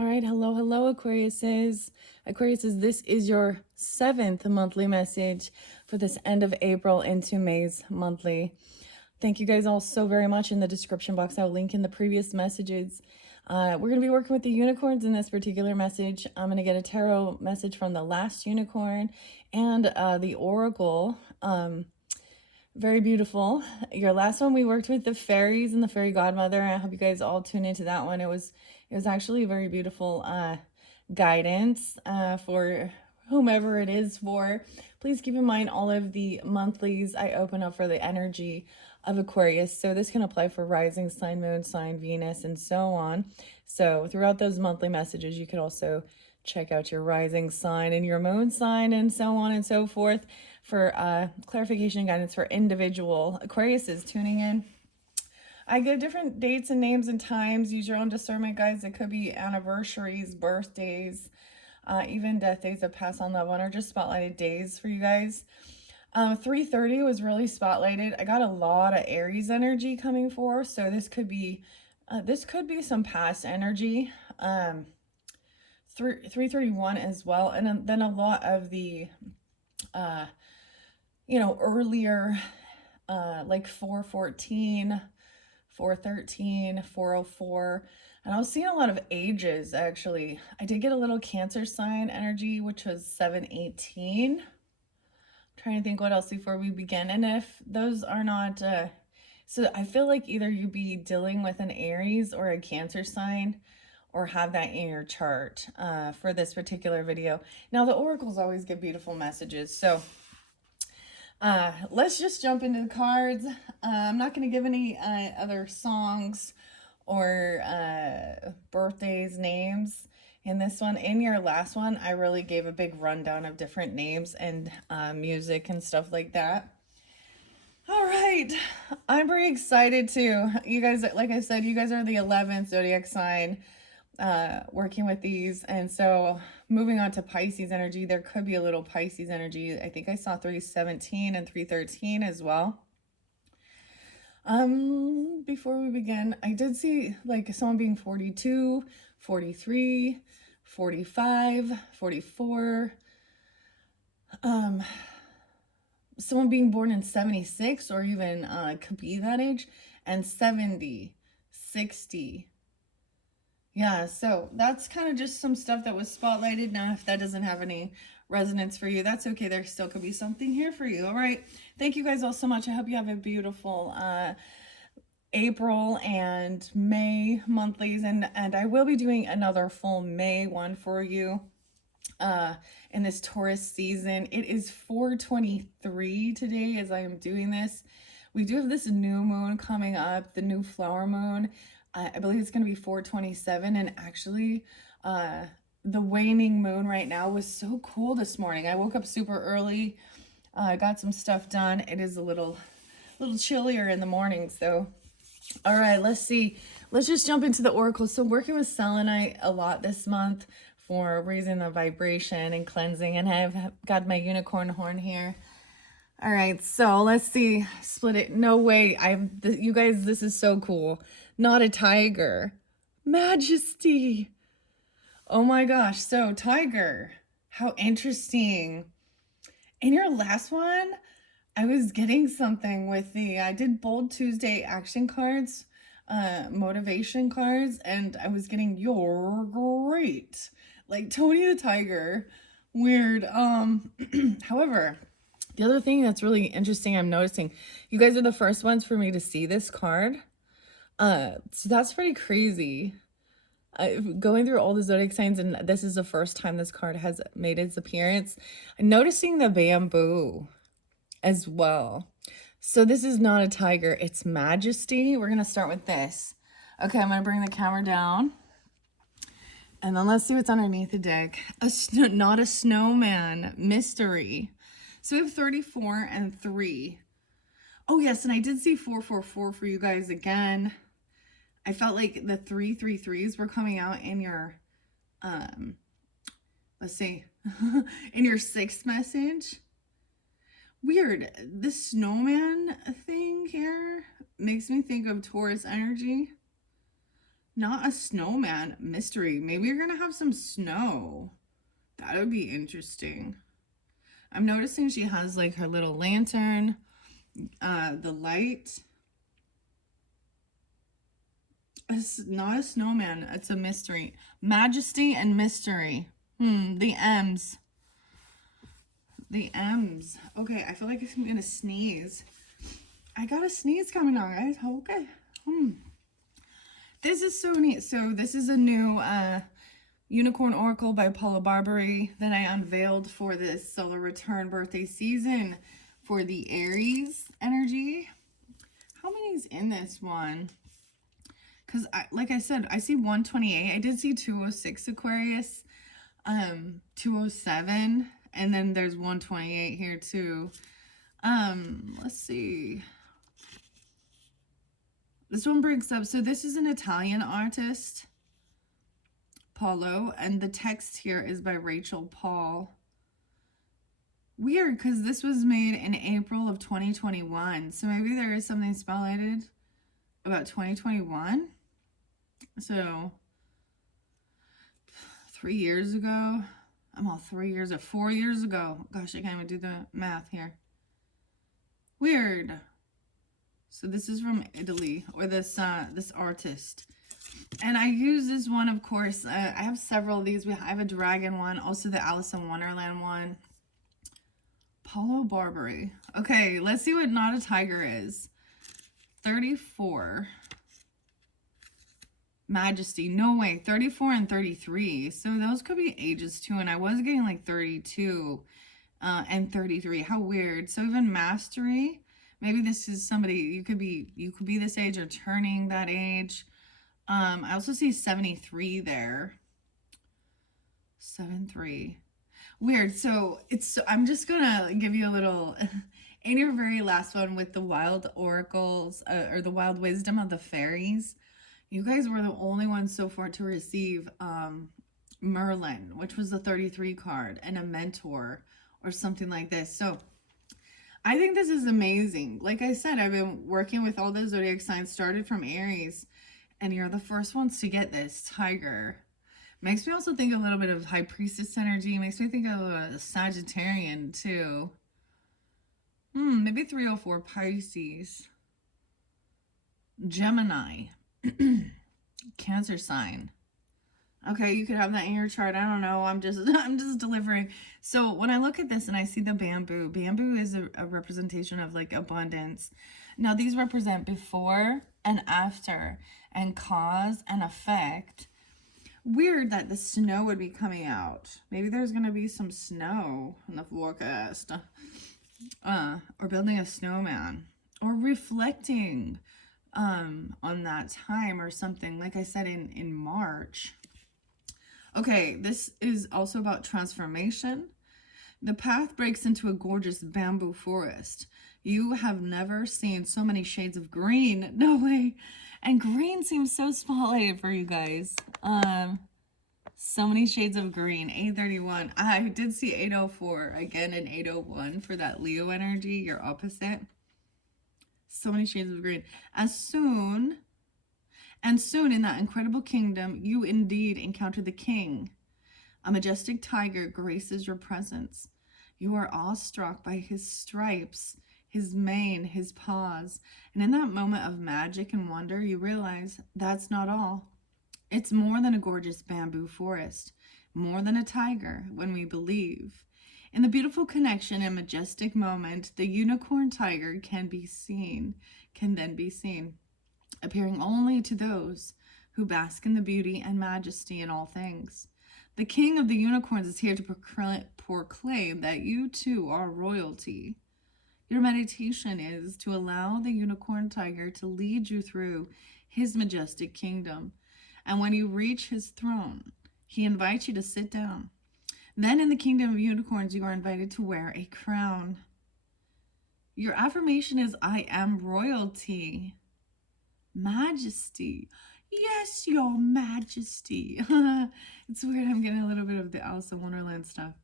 All right, hello, Aquariuses. Aquariuses, this is your 7th monthly message for this end of April into May's monthly. Thank you guys all so very much. In the description box, I'll link in the previous messages. We're going to be working with the unicorns in this particular message. I'm going to get a tarot message from the last unicorn and the oracle. Very beautiful. Your last one, we worked with the fairies and the fairy godmother. I hope you guys all tune into that one. It was actually very beautiful guidance for whomever it is for. Please keep in mind all of the monthlies I open up for the energy of Aquarius. So this can apply for rising sign, moon sign, Venus, and so on. So throughout those monthly messages, you can also check out your rising sign and your moon sign and so on and so forth for clarification and guidance for individual Aquariuses tuning in. I give different dates and names and times. Use your own discernment, guys. It could be anniversaries, birthdays, even death days of past on loved one, or just spotlighted days for you guys. 3:30 was really spotlighted. I got a lot of Aries energy coming forth, so this could be some past energy. 3:31 as well, and then a lot of the earlier like 4:14, 4:13, 4:04, and I was seeing a lot of ages. Actually, I did get a little Cancer sign energy, which was 7:18. Trying to think what else before we begin, and if those are not so I feel like either you be dealing with an Aries or a Cancer sign, or have that in your chart for this particular video. Now, the oracles always give beautiful messages, so let's just jump into the cards. I'm not going to give any other songs or birthdays, names in this one. In your last one, I really gave a big rundown of different names and music and stuff like that. All right, I'm very excited too. You guys, like I said, you guys are the 11th zodiac sign working with these, and so moving on to Pisces energy, there could be a little Pisces energy. I think I saw 3:17 and 3:13 as well. Before we begin, I did see like someone being 42, 43, 45, 44, someone being born in 76, or even could be that age, and 70, 60. Yeah, so that's kind of just some stuff that was spotlighted. Now, if that doesn't have any resonance for you, that's okay. There still could be something here for you. All right. Thank you guys all so much. I hope you have a beautiful April and May monthlies. And I will be doing another full May one for you in this Taurus season. It is 4:23 today as I am doing this. We do have this new moon coming up, the new flower moon. I believe it's going to be 4:27, and actually the waning moon right now was so cool this morning. I woke up super early, got some stuff done. It is a little chillier in the morning, so all right, let's see. Let's just jump into the oracle. So working with selenite a lot this month for raising the vibration and cleansing, and I've got my unicorn horn here. All right, so let's see. Split it. No way. You guys, this is so cool. Not a tiger. Majesty. Oh my gosh. So tiger. How interesting. In your last one, I was getting something with I did Bold Tuesday action cards, motivation cards, and I was getting "you're great," like Tony the Tiger. Weird. However, the other thing that's really interesting, I'm noticing, you guys are the first ones for me to see this card. So that's pretty crazy. Going through all the zodiac signs, and this is the first time this card has made its appearance. I'm noticing the bamboo as well. So this is not a tiger, it's Majesty. We're going to start with this. Okay, I'm going to bring the camera down. And then let's see what's underneath the deck. Not a snowman. Mystery. So we have 34 and 3. Oh, yes, and I did see 444 for you guys again. I felt like the 333s were coming out in your, let's see, in your 6th message. Weird. This snowman thing here makes me think of Taurus energy. Not a snowman. Mystery. Maybe you're going to have some snow. That would be interesting. I'm noticing she has like her little lantern, the light. It's not a snowman. It's a mystery. Majesty and mystery. The M's. The M's. Okay, I feel like I'm going to sneeze. I got a sneeze coming on, guys. Okay. This is so neat. So this is a new Unicorn Oracle by Paula Barbary that I unveiled for this solar return birthday season for the Aries energy. How many is in this one? Because like I said, I see 128. I did see 206 Aquarius, 207, and then there's 128 here too. Let's see. This one brings up, so this is an Italian artist, Paulo, and the text here is by Rachel Paul. Weird, because this was made in April of 2021, so maybe there is something spotlighted about 2021. So 3 years ago, I'm all 3 years or 4 years ago. Gosh, I can't even do the math here. Weird. So this is from Italy, or this artist. And I use this one, of course. I have several of these. I have a dragon one, also the Alice in Wonderland one. Paula Barbary. Okay, let's see what Not a Tiger is. 34. Majesty. No way. 34 and 33. So those could be ages too. And I was getting like 32 and 33. How weird. So even Mastery. Maybe this is somebody, you could be this age or turning that age. I also see 73 there. 73. Weird. So I'm just gonna give you a little, in your very last one with the wild oracles, or the wild wisdom of the fairies. You guys were the only ones so far to receive Merlin, which was the 33 card, and a mentor or something like this. So I think this is amazing. Like I said, I've been working with all the zodiac signs, started from Aries, and you're the first ones to get this Tiger. Makes me also think a little bit of High Priestess energy. Makes me think of a Sagittarian too. Maybe 304 Pisces. Gemini. Cancer sign. Okay, you could have that in your chart. I don't know. I'm just delivering. So when I look at this and I see the bamboo is a representation of like abundance. Now these represent before and after, and cause and effect. Weird that the snow would be coming out. Maybe there's going to be some snow in the forecast. Or building a snowman. Or reflecting on that time or something. Like I said, in March. Okay, this is also about transformation. The path breaks into a gorgeous bamboo forest. You have never seen so many shades of green. No way. And green seems so spotlighted for you guys. So many shades of green. 831. I did see 804 again, and 801 for that Leo energy, your opposite. So many shades of green. Soon in that incredible kingdom, you indeed encounter the king. A majestic tiger graces your presence. You are awestruck by his stripes, his mane, his paws. And in that moment of magic and wonder, you realize that's not all. It's more than a gorgeous bamboo forest, more than a tiger when we believe. In the beautiful connection and majestic moment, the unicorn tiger can then be seen, appearing only to those who bask in the beauty and majesty in all things. The king of the unicorns is here to proclaim that you too are royalty. Your meditation is to allow the unicorn tiger to lead you through his majestic kingdom. And when you reach his throne, he invites you to sit down. Then in the kingdom of unicorns, you are invited to wear a crown. Your affirmation is, I am royalty. Majesty. Yes, your majesty. It's weird. I'm getting a little bit of the Alice in Wonderland stuff.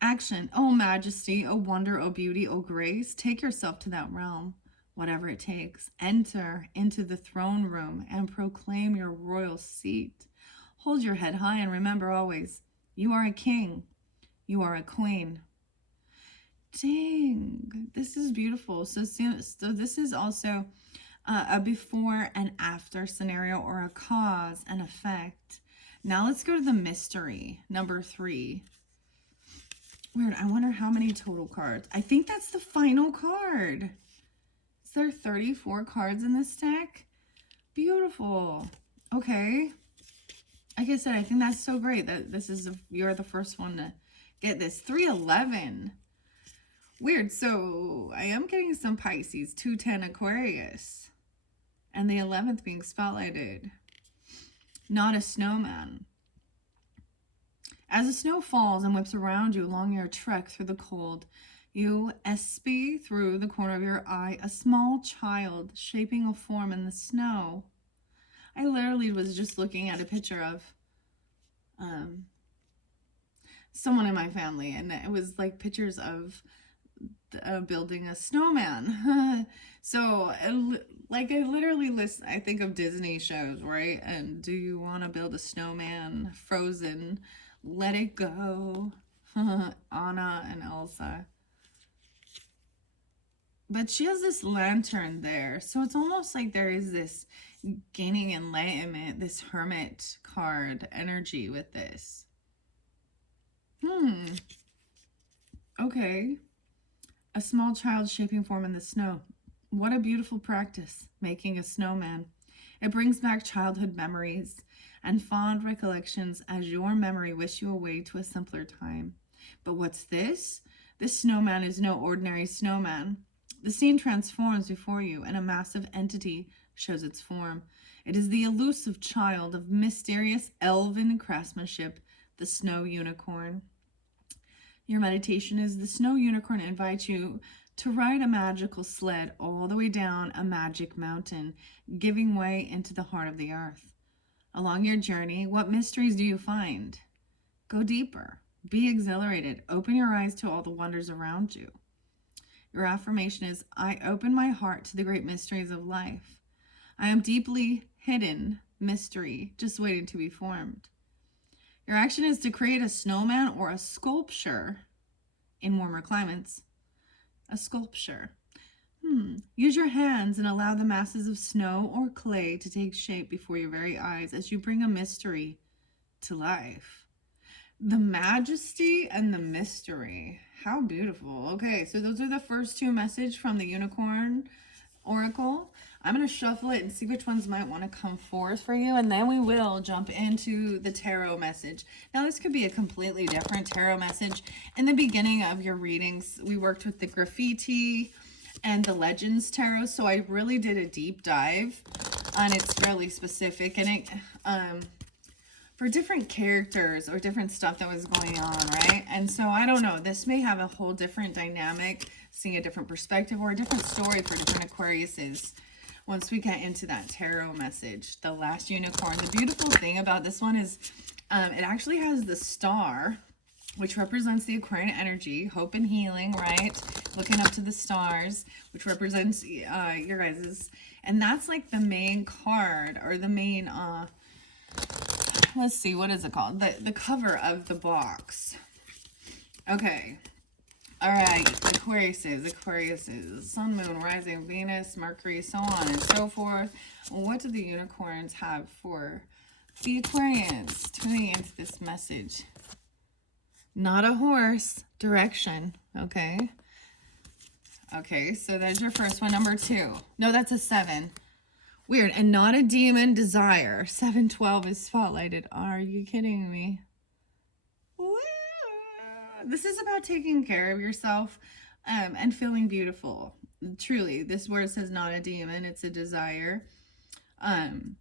Action. Oh, majesty. Oh, wonder. Oh, beauty. Oh, grace. Take yourself to that realm. whatever it takes. Enter into the throne room and proclaim your royal seat. Hold your head high and remember always, you are a king. You are a queen. Dang, this is beautiful. So this is also a before and after scenario, or a cause and effect. Now let's go to the mystery, number 3. Weird. I wonder how many total cards. I think that's the final card. Is there 34 cards in this deck? Beautiful. Okay. Like I said, I think that's so great that you're the first one to get this. 311. Weird. So I am getting some Pisces, 210 Aquarius, and the 11th being spotlighted. Not a snowman. As the snow falls and whips around you along your trek through the cold, you espy through the corner of your eye a small child shaping a form in the snow. I literally was just looking at a picture of someone in my family, and it was like pictures of building a snowman. So like I literally listen, I think of Disney shows, right? And do you want to build a snowman? Frozen, Let It Go, Anna and Elsa. But she has this lantern there, so it's almost like there is this gaining enlightenment, this hermit card energy with this. Okay. A small child shaping form in the snow. What a beautiful practice, making a snowman. It brings back childhood memories and fond recollections as your memory wishes you away to a simpler time. But what's this? This snowman is no ordinary snowman. The scene transforms before you, and a massive entity shows its form. It is the elusive child of mysterious elven craftsmanship, the snow unicorn. Your meditation is the snow unicorn invites you to ride a magical sled all the way down a magic mountain, giving way into the heart of the earth. Along your journey, what mysteries do you find? Go deeper. Be exhilarated. Open your eyes to all the wonders around you. Your affirmation is, I open my heart to the great mysteries of life. I am deeply hidden mystery, just waiting to be formed. Your action is to create a snowman or a sculpture in warmer climates. A sculpture. Use your hands and allow the masses of snow or clay to take shape before your very eyes as you bring a mystery to life. The majesty and the mystery. How beautiful. Okay, so those are the first 2 messages from the Unicorn Oracle. I'm going to shuffle it and see which ones might want to come forth for you, and then we will jump into the tarot message. Now, this could be a completely different tarot message. In the beginning of your readings, we worked with the graffiti and the Legends Tarot, so I really did a deep dive, and it's fairly specific, and it for different characters or different stuff that was going on, right? And so I don't know, this may have a whole different dynamic, seeing a different perspective or a different story for different Aquariuses once we get into that tarot message. The last unicorn. The beautiful thing about this one is it actually has the star, which represents the Aquarian energy, hope and healing, right? Looking up to the stars, which represents your guys's. And that's like the main card, or the main, let's see, what is it called? The cover of the box. Okay. All right, Aquariuses, Sun, Moon, Rising, Venus, Mercury, so on and so forth. What do the unicorns have for the Aquarians tuning into this message? Not a horse, direction, okay? Okay, so there's your first one. Number 2. No, that's a 7. Weird. And not a demon, desire. 712 is spotlighted. Are you kidding me? This is about taking care of yourself and feeling beautiful. Truly, this word says not a demon, it's a desire. And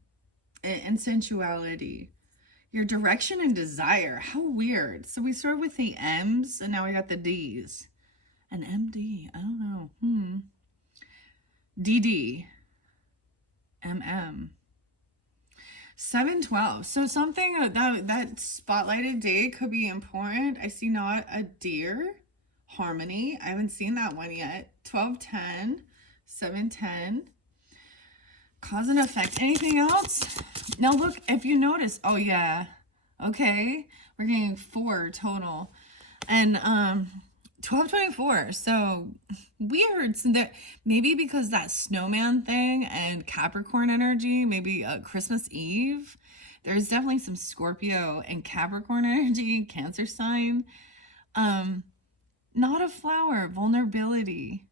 sensuality. Your direction and desire. How weird. So we started with the M's and now we got the D's. An MD. I don't know. DD. MM. 712. So something that spotlighted day could be important. I see not a deer. Harmony. I haven't seen that one yet. 1210. 710. Cause and effect. Anything else? Now look, if you notice, oh yeah, okay, we're getting 4 total, and 1224. So weird. So that maybe because that snowman thing and Capricorn energy, maybe Christmas Eve. There's definitely some Scorpio and Capricorn energy, Cancer sign. Not a flower, vulnerability.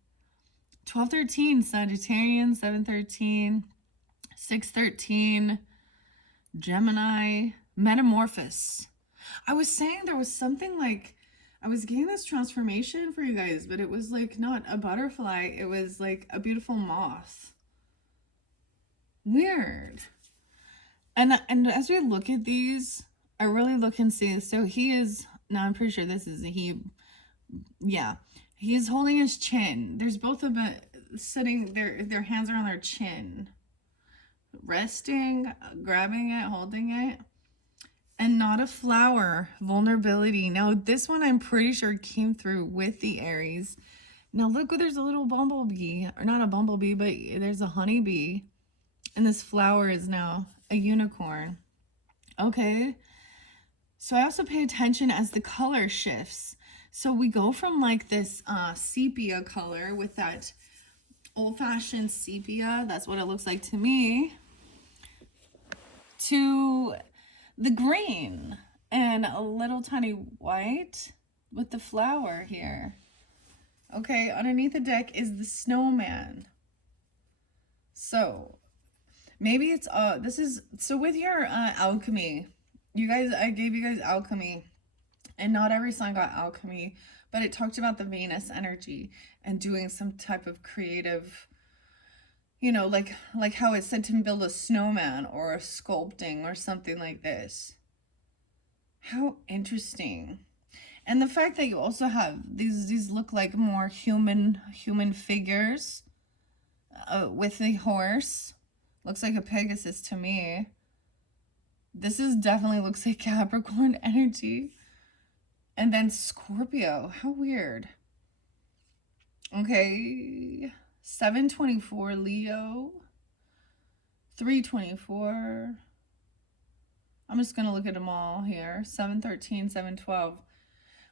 1213, Sagittarian. 713. 613, Gemini, Metamorphosis. I was saying there was something like, I was getting this transformation for you guys, but it was like not a butterfly, it was like a beautiful moth. Weird. And as we look at these, I really look and see, so he is, now I'm pretty sure this is a he, yeah. He is holding his chin. There's both of them sitting, their hands are on their chin. Resting, grabbing it, holding it, and not a flower, vulnerability. Now this one I'm pretty sure came through with the Aries. Now look, there's a little bumblebee, or not a bumblebee, but there's a honeybee, and this flower is now a unicorn. Okay, so I also pay attention as the color shifts. So we go from like this sepia color with that old-fashioned sepia, that's what it looks like to me, to the green and a little tiny white with the flower here. Okay, underneath the deck is the snowman. So maybe it's this is, so with your alchemy, you guys, I gave you guys alchemy, and not every sign got alchemy, but it talked about the Venus energy and doing some type of creative, you know, like how it said to build a snowman or a sculpting or something like this. How interesting. And the fact that you also have these look like more human figures with a horse. Looks like a Pegasus to me. This is definitely looks like Capricorn energy. And then Scorpio. How weird. Okay. 724 Leo. 324. I'm just going to look at them all here. 713, 712.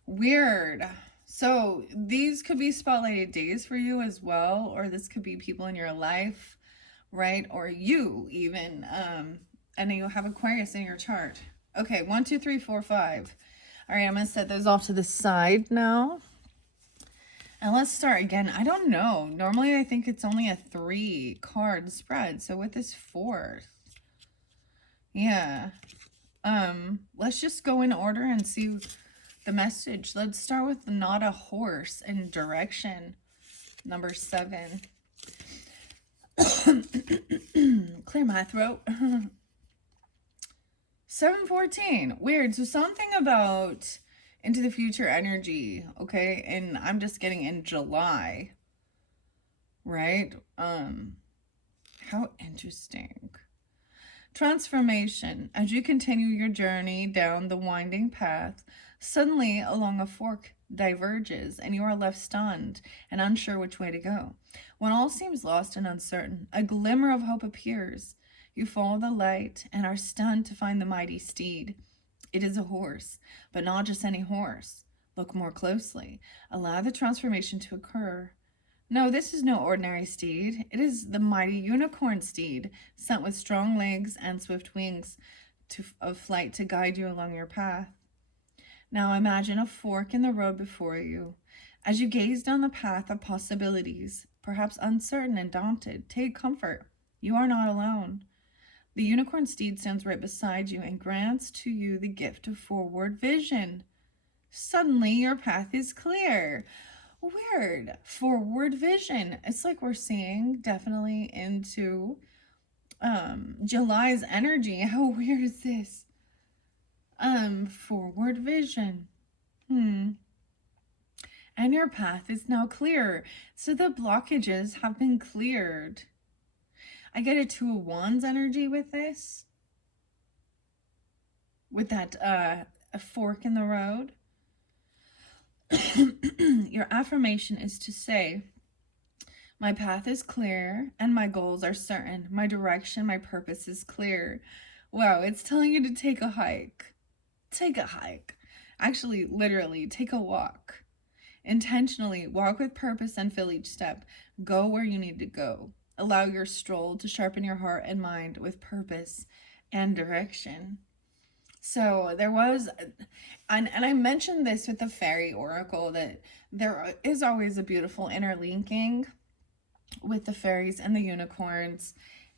Weird. So these could be spotlighted days for you as well, or this could be people in your life, right? Or you even. And you have Aquarius in your chart. Okay, 1, 2, 3, 4, 5. All right, I'm going to set those off to the side now. And let's start again. I don't know. Normally, I think it's only a 3-card spread. So with this 4th, yeah. Let's just go in order and see the message. Let's start with not a horse and direction. Number 7. Clear my throat. 714. Weird. So something about into the future energy, okay? And I'm just getting in July, right? How interesting. Transformation. As you continue your journey down the winding path, suddenly along a fork diverges, and you are left stunned and unsure which way to go. When all seems lost and uncertain, a glimmer of hope appears. You follow the light and are stunned to find the mighty steed. It is a horse, but not just any horse. Look more closely. Allow the transformation to occur. No, this is no ordinary steed. It is the mighty unicorn steed, sent with strong legs and swift wings of flight to guide you along your path. Now imagine a fork in the road before you. As you gaze down the path of possibilities, perhaps uncertain and daunted, take comfort. You are not alone. The unicorn steed stands right beside you and grants to you the gift of forward vision. Suddenly, your path is clear. Weird. Forward vision. It's like we're seeing definitely into July's energy. How weird is this? Forward vision. And your path is now clear. So the blockages have been cleared. I get a 2 of Wands energy with this. With that a fork in the road. Your affirmation is to say, My path is clear and my goals are certain. My direction, my purpose is clear. Wow, it's telling you to take a hike. Take a hike. Actually, literally, take a walk. Intentionally walk with purpose and fill each step. Go where you need to go. Allow your stroll to sharpen your heart and mind with purpose and direction. So there was, and I mentioned this with the fairy oracle, that there is always a beautiful interlinking with the fairies and the unicorns.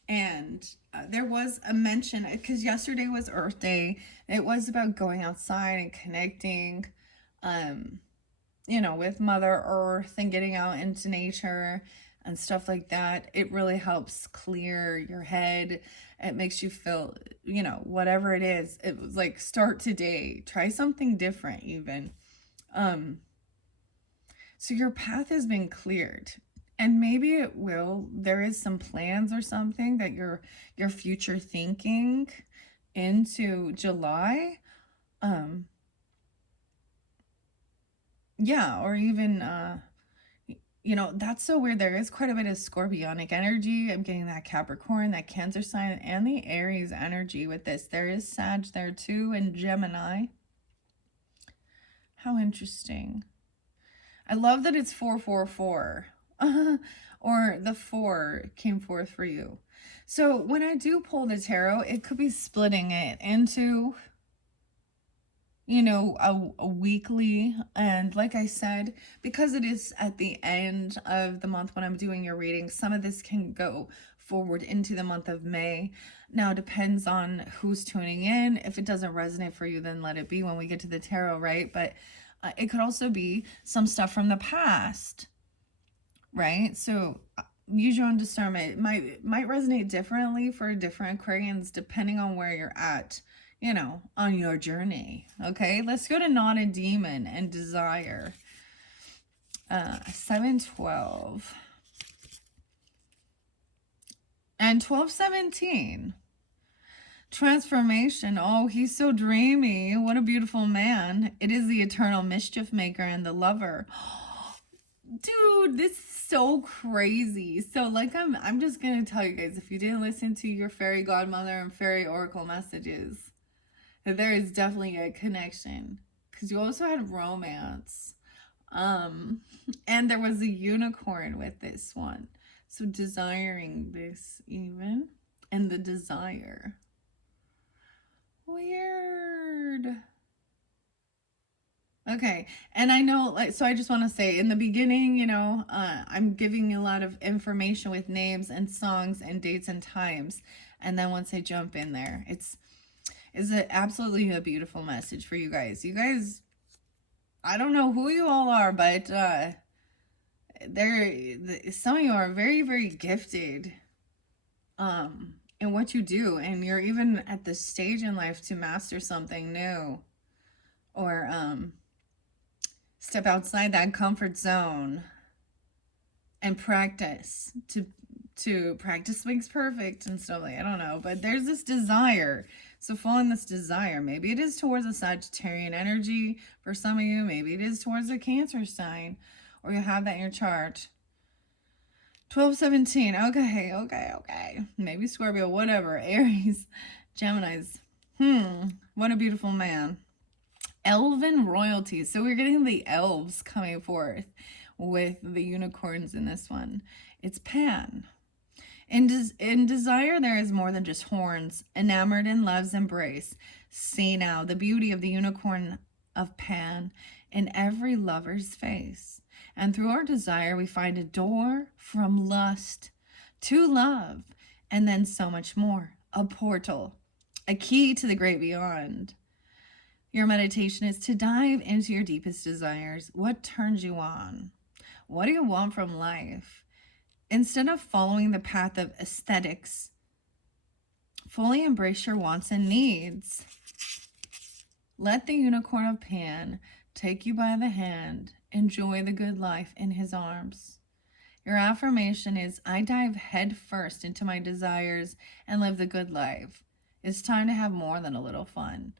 And there was a mention, because yesterday was Earth Day. It was about going outside and connecting, with Mother Earth and getting out into nature and stuff like that. It really helps clear your head. It makes you feel, whatever it is. It was like, start today. Try something different even. So your path has been cleared. And maybe there is some plans or something that your future thinking into July. Yeah, or even, that's so weird. There is quite a bit of scorpionic energy. I'm getting that Capricorn, that Cancer sign, and the Aries energy with this. There is Sag there too, and Gemini. How interesting. I love that it's 444. Or the 4 came forth for you. So when I do pull the tarot, it could be splitting it into, a weekly. And like I said, because it is at the end of the month when I'm doing your reading, some of this can go forward into the month of May. Now it depends on who's tuning in. If it doesn't resonate for you, then let it be when we get to the tarot, right? But it could also be some stuff from the past, right? So use your own discernment. It might resonate differently for different Aquarians depending on where you're at, on your journey. Okay, let's go to Not a Demon and Desire. 712 and 1217. Transformation. Oh, he's so dreamy. What a beautiful man. It is the eternal mischief maker and the lover. Dude, this is so crazy. So like I'm just gonna tell you guys, if you didn't listen to your fairy godmother and fairy oracle messages, that there is definitely a connection, because you also had romance, and there was a unicorn with this one. So desiring this even, and the desire. Weird. Okay, and I know, so I just want to say in the beginning, I'm giving you a lot of information with names and songs and dates and times, and then once I jump in there, it's absolutely a beautiful message for you guys. You guys, I don't know who you all are, but some of you are very, very gifted in what you do, and you're even at this stage in life to master something new, or step outside that comfort zone and practice. To practice makes perfect and stuff, like, I don't know, but there's this desire. So following this desire, maybe it is towards a Sagittarian energy for some of you, maybe it is towards a Cancer sign, or you have that in your chart. 1217. Okay. Maybe Scorpio, whatever. Aries, Geminis. What a beautiful man. Elven royalty. So we're getting the elves coming forth with the unicorns in this one. It's Pan. In desire, there is more than just horns. Enamored in love's embrace. See now the beauty of the unicorn of Pan in every lover's face. And through our desire, we find a door from lust to love, and then so much more. A portal, a key to the great beyond. Your meditation is to dive into your deepest desires. What turns you on? What do you want from life? Instead of following the path of aesthetics, fully embrace your wants and needs. Let the unicorn of Pan take you by the hand. Enjoy the good life in his arms. Your affirmation is, I dive head first into my desires and live the good life. It's time to have more than a little fun.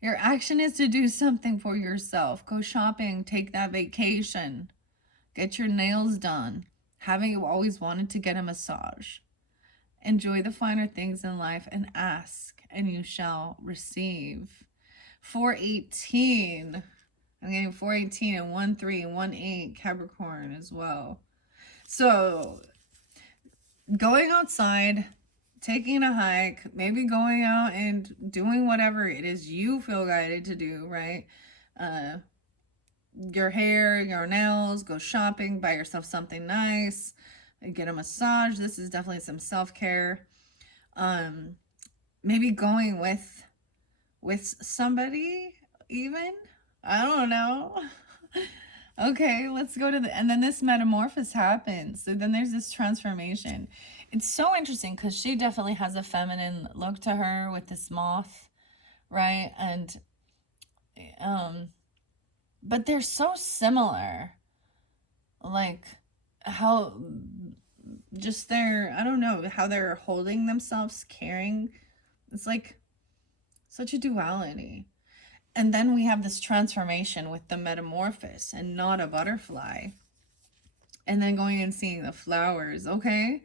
Your action is to do something for yourself. Go shopping, take that vacation, get your nails done, having always wanted to get a massage. Enjoy the finer things in life and ask, and you shall receive. 418. I'm getting 418 and 1-3 and 1-8 Capricorn as well. So going outside, taking a hike, maybe going out and doing whatever it is you feel guided to do, right? Your hair, your nails, go shopping, buy yourself something nice, get a massage. This is definitely some self-care. Maybe going with somebody even. I don't know. Okay, let's go to and then this metamorphosis happens. So then there's this transformation. It's so interesting because she definitely has a feminine look to her with this moth, right? And but they're so similar. Like how just their, I don't know, how they're holding themselves, caring. It's like such a duality. And then we have this transformation with the metamorphosis and not a butterfly. And then going and seeing the flowers, okay?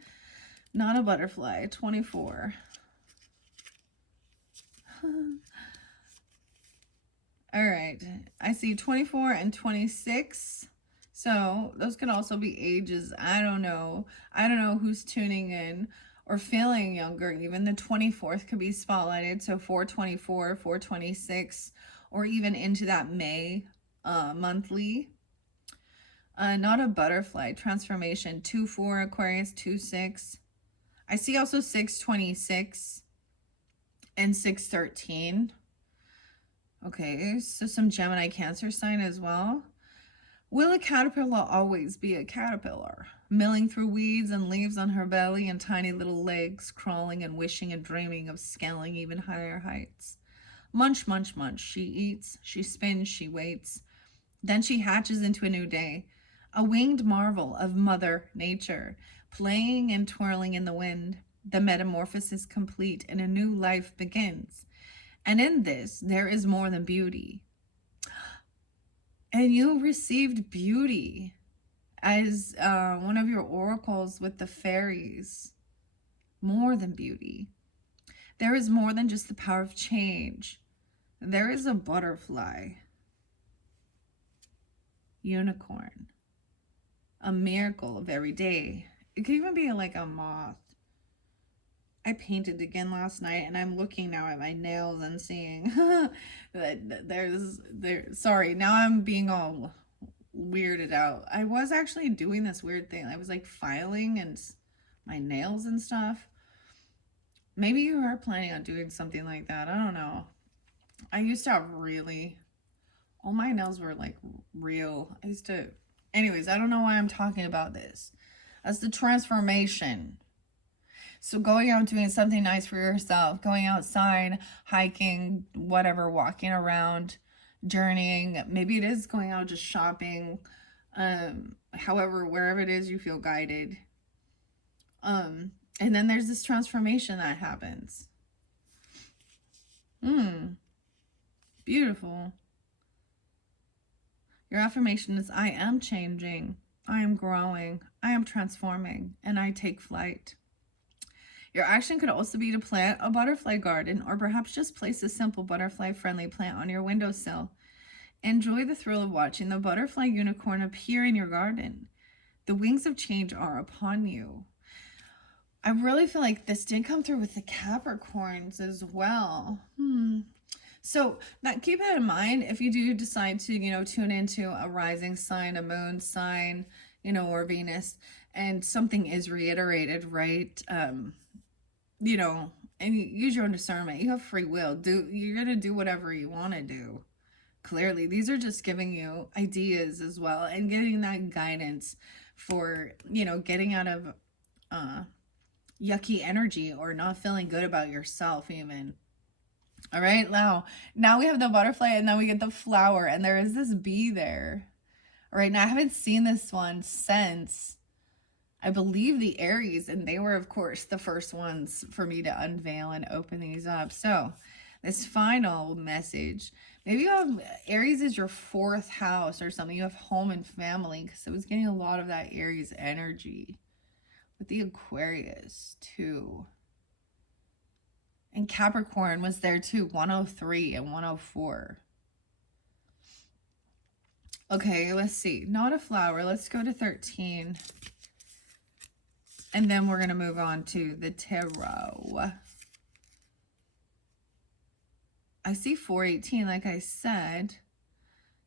Not a butterfly, 24. All right, I see 24 and 26. So those could also be ages. I don't know. I don't know who's tuning in or feeling younger. Even the 24th could be spotlighted. So 424, 426, or even into that May monthly. Not a butterfly, transformation, 2-4 Aquarius, 2-6. I see also 626 and 613. Okay, so some Gemini Cancer sign as well. Will a caterpillar always be a caterpillar, milling through weeds and leaves on her belly and tiny little legs, crawling and wishing and dreaming of scaling even higher heights? Munch, munch, munch. She eats, she spins, she waits. Then she hatches into a new day, a winged marvel of Mother Nature, playing and twirling in the wind. The metamorphosis complete and a new life begins. And in this, there is more than beauty. And you received beauty as one of your oracles with the fairies. More than beauty. There is more than just the power of change. There is a butterfly, unicorn, a miracle of every day. It could even be like a moth. I painted again last night and I'm looking now at my nails and seeing that sorry, now I'm being all weirded out. I was actually doing this weird thing. I was like filing and my nails and stuff. Maybe you are planning on doing something like that. I don't know. I used to have all my nails were like real. Anyways, I don't know why I'm talking about this. That's the transformation. So going out doing something nice for yourself, going outside, hiking, whatever, walking around, journeying. Maybe it is going out just shopping. However, wherever it is you feel guided. And then there's this transformation that happens. Beautiful. Your affirmation is, I am changing, I am growing, I am transforming, and I take flight. Your action could also be to plant a butterfly garden, or perhaps just place a simple butterfly-friendly plant on your windowsill. Enjoy the thrill of watching the butterfly unicorn appear in your garden. The wings of change are upon you. I really feel like this did come through with the Capricorns as well. So that, keep that in mind if you do decide to, tune into a rising sign, a moon sign, or Venus, and something is reiterated, right? And you use your own discernment. You have free will. You're going to do whatever you want to do. Clearly, these are just giving you ideas as well and getting that guidance for, getting out of yucky energy or not feeling good about yourself even. All right, now we have the butterfly and then we get the flower and there is this bee there. All right, now I haven't seen this one since, I believe, the Aries, and they were, of course, the first ones for me to unveil and open these up. So this final message. Maybe you have Aries is your 4th house or something. You have home and family, because I was getting a lot of that Aries energy with the Aquarius too. And Capricorn was there too, 103 and 104. Okay, let's see. Not a flower. Let's go to 13. And then we're going to move on to the tarot. I see 418, like I said.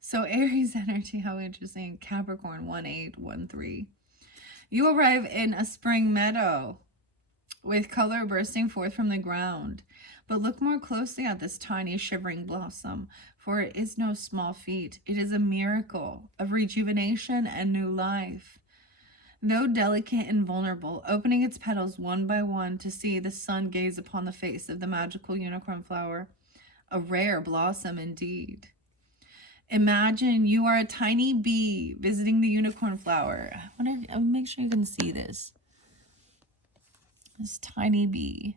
So Aries energy, how interesting. Capricorn, 1813. You arrive in a spring meadow with color bursting forth from the ground. But look more closely at this tiny shivering blossom, for it is no small feat. It is a miracle of rejuvenation and new life. Though delicate and vulnerable, opening its petals one by one to see the sun gaze upon the face of the magical unicorn flower, a rare blossom indeed. Imagine you are a tiny bee visiting the unicorn flower. I want to make sure you can see this. This tiny bee.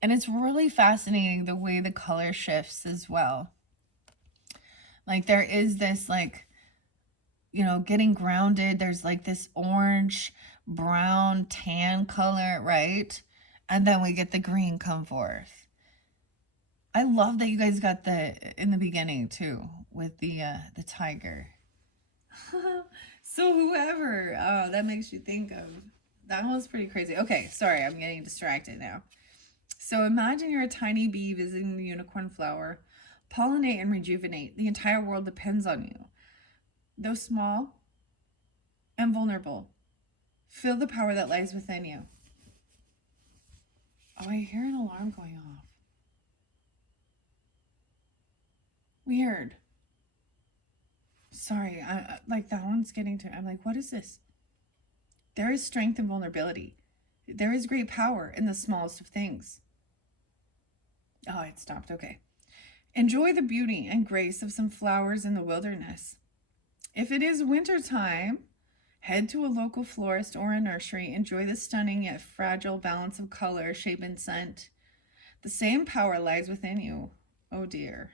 And it's really fascinating the way the color shifts as well. Like there is this like, you know, getting grounded. There's like this orange, brown, tan color, right? And then we get the green come forth. I love that you guys got the in the beginning too with the tiger. So whoever that makes you think of, that was pretty crazy. Okay, sorry, I'm getting distracted now. So imagine you're a tiny bee visiting the unicorn flower. Pollinate and rejuvenate. The entire world depends on you. Though small and vulnerable, feel the power that lies within you. Oh, I hear an alarm going off. Weird. Sorry, I like that one's getting to. I'm like, what is this? There is strength and vulnerability. There is great power in the smallest of things. Oh, it stopped. Okay. Enjoy the beauty and grace of some flowers in the wilderness. If it is winter time, head to a local florist or a nursery. Enjoy the stunning yet fragile balance of color, shape, and scent. The same power lies within you. Oh dear.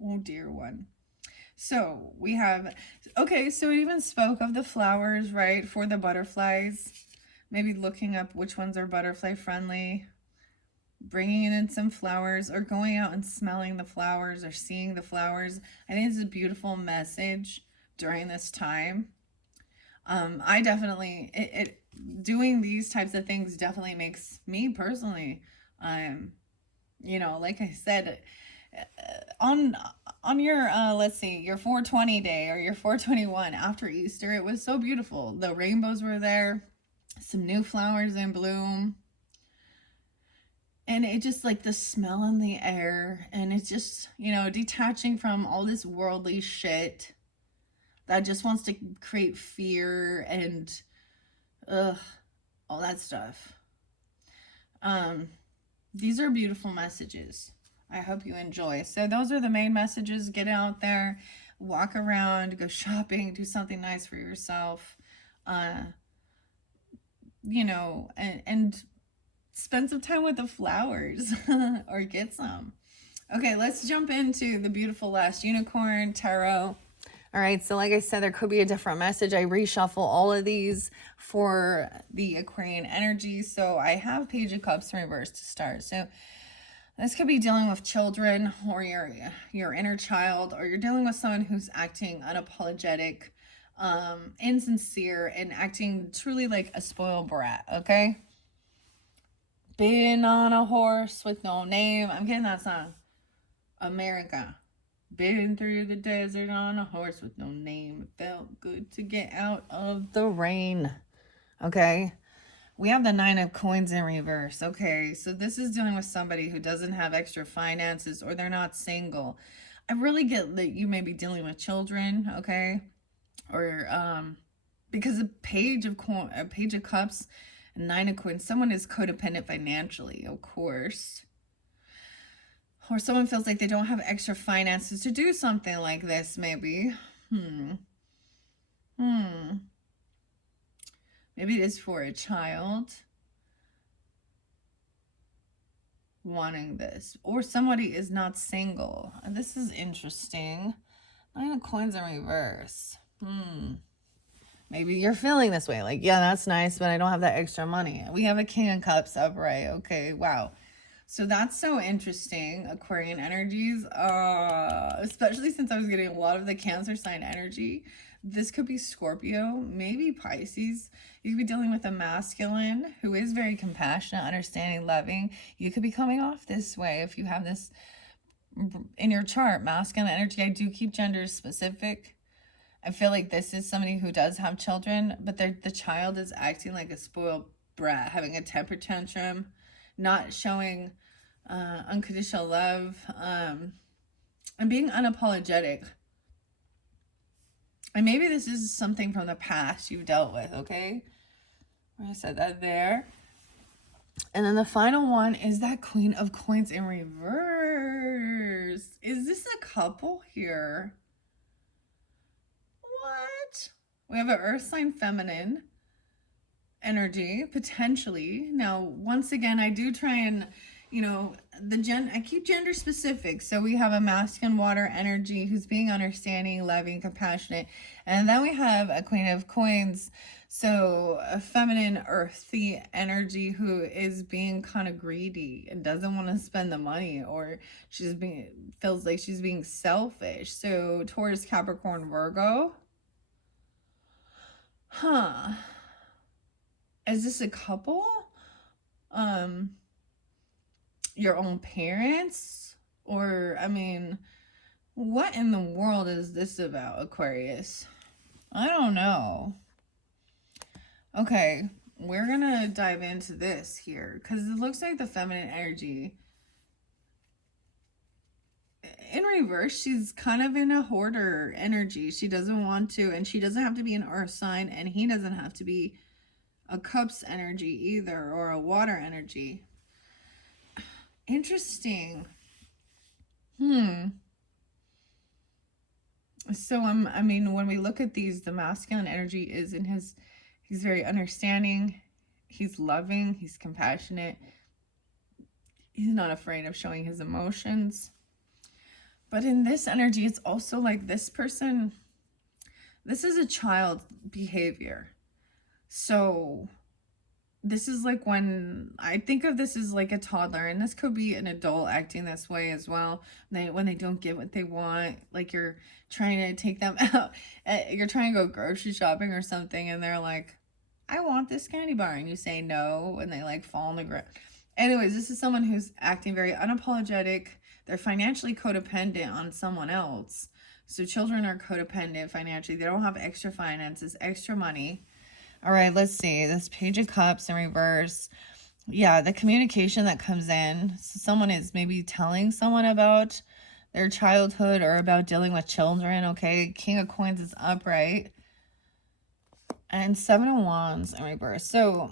Oh dear one. So we have, okay, so it even spoke of the flowers, right, for the butterflies. Maybe looking up which ones are butterfly friendly, bringing in some flowers, or going out and smelling the flowers or seeing the flowers. I think it's a beautiful message during this time. I definitely, doing these types of things definitely makes me personally, you know, like I said, on your let's see, your 420 day or your 421 after Easter, it was so beautiful. The rainbows were there, some new flowers in bloom, and it just like the smell in the air, and it's just, you know, detaching from all this worldly shit that just wants to create fear and all that stuff. These are beautiful messages. I hope you enjoy. So those are the main messages. Get out there, walk around, go shopping, do something nice for yourself. You know, and spend some time with the flowers or get some. Okay, let's jump into the beautiful last unicorn tarot. All right, so like I said, there could be a different message. I reshuffle all of these for the Aquarian energy. So I have Page of Cups in reverse to start. So this could be dealing with children or your inner child, or you're dealing with someone who's acting unapologetic, insincere, and acting truly like a spoiled brat, okay? Been on a horse with no name. I'm getting that song. America. Been through the desert on a horse with no name. It felt good to get out of the rain. Okay? We have the 9 of coins in reverse. Okay, so this is dealing with somebody who doesn't have extra finances, or they're not single. I really get that you may be dealing with children, okay? Or because a page of cups and 9 of coins, someone is codependent financially, of course. Or someone feels like they don't have extra finances to do something like this, maybe. Maybe it is for a child. wanting this, or somebody is not single. This is interesting. Nine of Coins in reverse. Maybe you're feeling this way. Like, yeah, that's nice, but I don't have that extra money. We have a King of Cups upright. Okay, wow. So that's so interesting, Aquarian energies. Especially since I was getting a lot of the Cancer sign energy. This could be Scorpio, maybe Pisces. You could be dealing with a masculine who is very compassionate, understanding, loving. You could be coming off this way if you have this in your chart, masculine energy. I do keep gender specific. I feel like this is somebody who does have children, but the child is acting like a spoiled brat, having a temper tantrum, not showing unconditional love, and being unapologetic. And maybe this is something from the past you've dealt with, okay? I said that there. And then the final one is that Queen of Coins in reverse. Is this a couple here? What? We have an earth sign feminine energy, potentially. Now, once again, I do try and, I keep gender specific. So we have a masculine water energy who's being understanding, loving, compassionate. And then we have a Queen of Coins. So a feminine earthy energy who is being kind of greedy and doesn't want to spend the money, or feels like she's being selfish. So Taurus, Capricorn, Virgo. Is this a couple? Your own parents? Or, what in the world is this about, Aquarius? I don't know. Okay, we're gonna dive into this here, because it looks like the feminine energy in reverse, she's kind of in a hoarder energy. She doesn't want to, and she doesn't have to be an earth sign, and he doesn't have to be a cups energy either, or a water energy. Interesting. So when we look at these, the masculine energy is in he's very understanding, he's loving, he's compassionate, he's not afraid of showing his emotions. But in this energy, it's also like this person, this is a child behavior. So this is like when I think of this as like a toddler, and this could be an adult acting this way as well. When they don't get what they want, like you're trying to take them out, you're trying to go grocery shopping or something, and they're like, I want this candy bar, and you say no, and they like fall on the ground. Anyways, this is someone who's acting very unapologetic. They're financially codependent on someone else. So children are codependent financially. They don't have extra finances, extra money. All right, let's see. This Page of Cups in reverse. Yeah, the communication that comes in. So someone is maybe telling someone about their childhood or about dealing with children, okay? King of Coins is upright. And Seven of Wands in reverse. So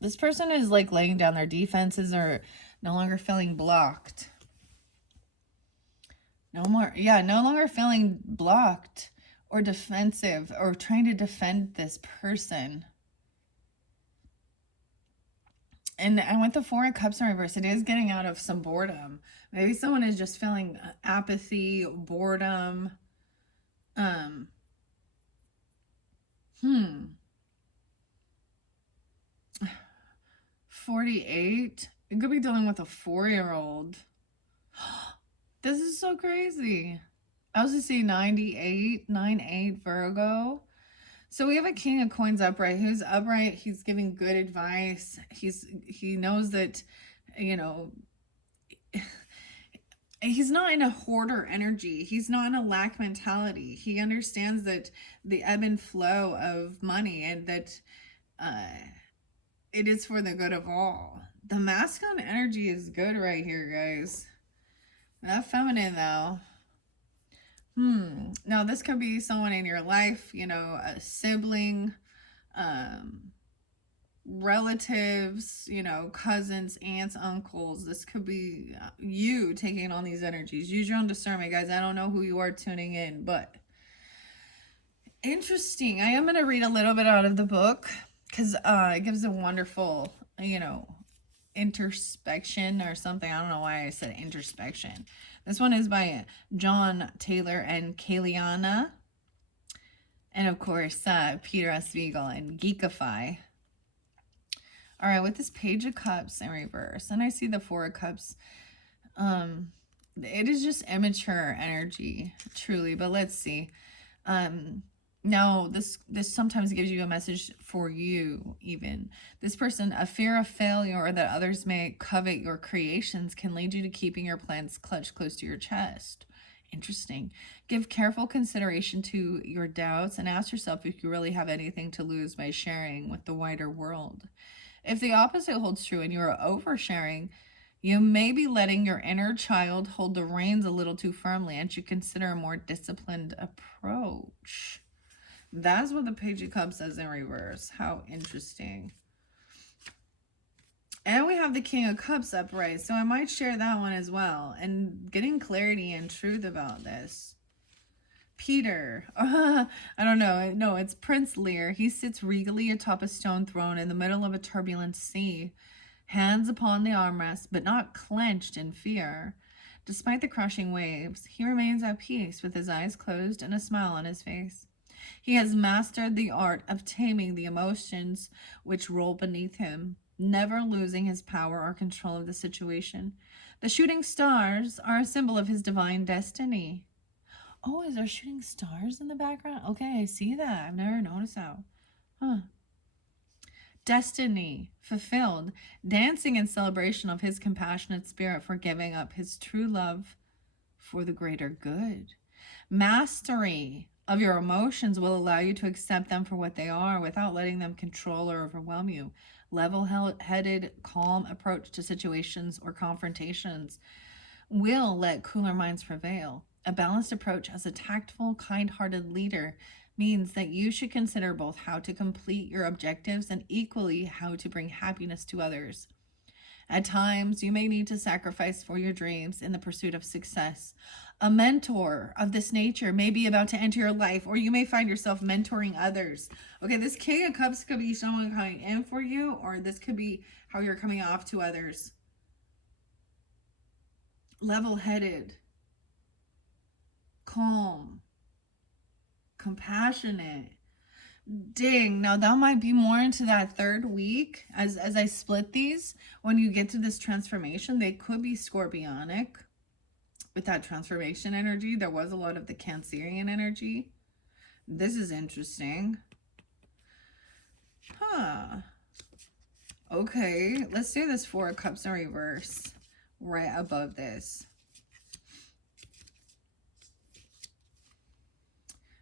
this person is like laying down their defenses or no longer feeling blocked. No longer feeling blocked or defensive or trying to defend this person. And with the Four of Cups in reverse, it is getting out of some boredom. Maybe someone is just feeling apathy, boredom. 48. It could be dealing with a 4-year-old. This is so crazy. I was to say 98 Virgo. So we have a King of Coins upright. Who's upright? He's giving good advice. He knows that, he's not in a hoarder energy. He's not in a lack mentality. He understands that the ebb and flow of money, and that it is for the good of all. The masculine energy is good right here, guys. Not feminine, though. Now, this could be someone in your life, a sibling, relatives, cousins, aunts, uncles. This could be you taking on these energies. Use your own discernment, guys. I don't know who you are tuning in, but interesting. I am going to read a little bit out of the book because it gives a wonderful, introspection or something. I don't know why I said introspection. This one is by John Taylor and Kaliana. And of course, Peter S. Viegel and Geekify. All right, with this Page of Cups in reverse, and I see the Four of Cups. It is just immature energy, truly. But let's see. Now, this sometimes gives you a message for you, even. This person, a fear of failure or that others may covet your creations can lead you to keeping your plans clutched close to your chest. Interesting. Give careful consideration to your doubts and ask yourself if you really have anything to lose by sharing with the wider world. If the opposite holds true and you are oversharing, you may be letting your inner child hold the reins a little too firmly and should consider a more disciplined approach. That's what the Page of Cups says in reverse. How interesting. And we have the King of Cups upright, so I might share that one as well. And getting clarity and truth about this. Peter. I don't know. No, it's Prince Lear. He sits regally atop a stone throne in the middle of a turbulent sea. Hands upon the armrest, but not clenched in fear. Despite the crushing waves, he remains at peace with his eyes closed and a smile on his face. He has mastered the art of taming the emotions which roll beneath him, never losing his power or control of the situation. The shooting stars are a symbol of his divine destiny. Oh, is there shooting stars in the background? Okay, I see that. I've never noticed that. Huh. Destiny fulfilled, dancing in celebration of his compassionate spirit for giving up his true love for the greater good. Mastery of your emotions will allow you to accept them for what they are without letting them control or overwhelm you. Level-headed, calm approach to situations or confrontations will let cooler minds prevail. A balanced approach as a tactful, kind-hearted leader means that you should consider both how to complete your objectives and equally how to bring happiness to others. At times, you may need to sacrifice for your dreams in the pursuit of success. A mentor of this nature may be about to enter your life, or you may find yourself mentoring others. Okay, this King of Cups could be someone coming in for you, or this could be how you're coming off to others. Level-headed, calm, compassionate. Dang, now that might be more into that third week. As I split these, when you get to this transformation, they could be scorpionic with that transformation energy. There was a lot of the Cancerian energy. This is interesting. Huh. Okay, let's do this Four of Cups in reverse right above this.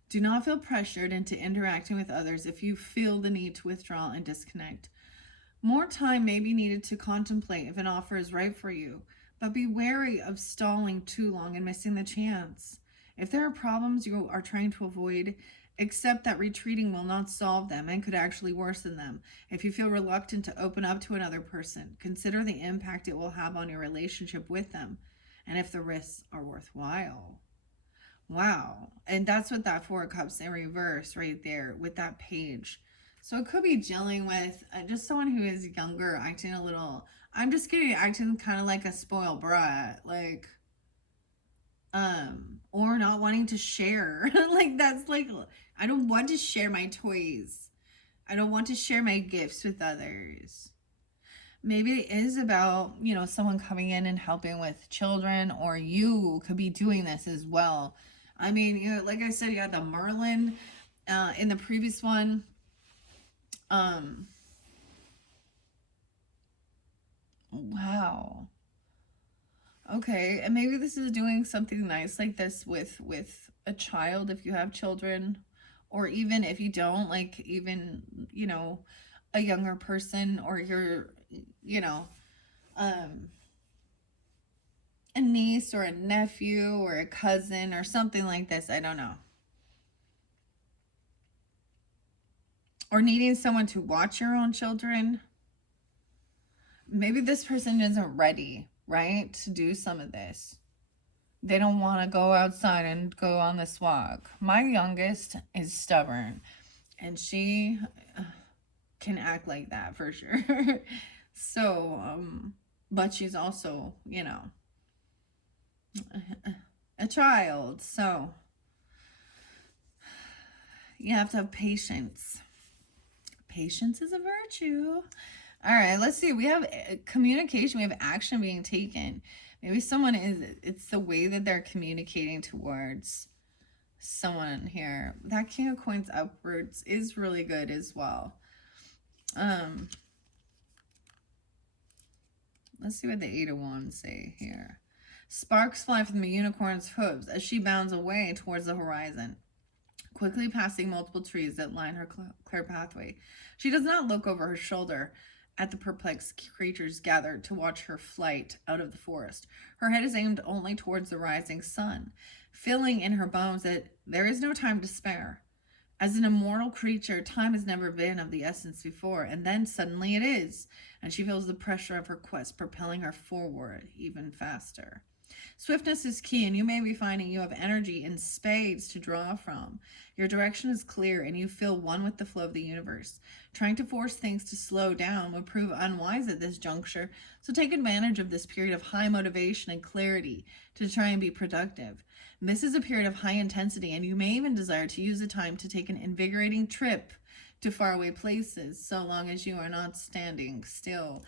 Do not feel pressured into interacting with others if you feel the need to withdraw and disconnect. More time may be needed to contemplate if an offer is right for you, but be wary of stalling too long and missing the chance. If there are problems you are trying to avoid, accept that retreating will not solve them and could actually worsen them. If you feel reluctant to open up to another person, consider the impact it will have on your relationship with them and if the risks are worthwhile. Wow. And that's what that Four of Cups in reverse right there with that page. So it could be dealing with just someone who is younger, acting a little, I'm just kidding, acting kind of like a spoiled brat, like, or not wanting to share. Like, that's like, I don't want to share my toys. I don't want to share my gifts with others. Maybe it is about, you know, someone coming in and helping with children, or you could be doing this as well. I mean, you know, like I said, you had the Merlin in the previous one. Wow. Okay, and maybe this is doing something nice like this with a child if you have children, or even if you don't, like even, you know, a younger person, or you're, you know, a niece or a nephew or a cousin or something like this. I don't know. Or needing someone to watch your own children. Maybe this person isn't ready, right, to do some of this. They don't want to go outside and go on this walk. My youngest is stubborn, and she can act like that for sure. So, but she's also, a child. So you have to have patience. Patience is a virtue. All right, let's see. We have communication. We have action being taken. Maybe someone it's the way that they're communicating towards someone here. That King of Coins upwards is really good as well. Let's see what the Eight of Wands say here. Sparks fly from the unicorn's hooves as she bounds away towards the horizon, quickly passing multiple trees that line her clear pathway. She does not look over her shoulder at the perplexed creatures gathered to watch her flight out of the forest. Her head is aimed only towards the rising sun, feeling in her bones that there is no time to spare. As an immortal creature, time has never been of the essence before, and then suddenly it is, and she feels the pressure of her quest propelling her forward even faster. Swiftness is key, and you may be finding you have energy in spades to draw from. Your direction is clear, and you feel one with the flow of the universe. Trying to force things to slow down would prove unwise at this juncture, so take advantage of this period of high motivation and clarity to try and be productive. This is a period of high intensity, and you may even desire to use the time to take an invigorating trip to faraway places, so long as you are not standing still.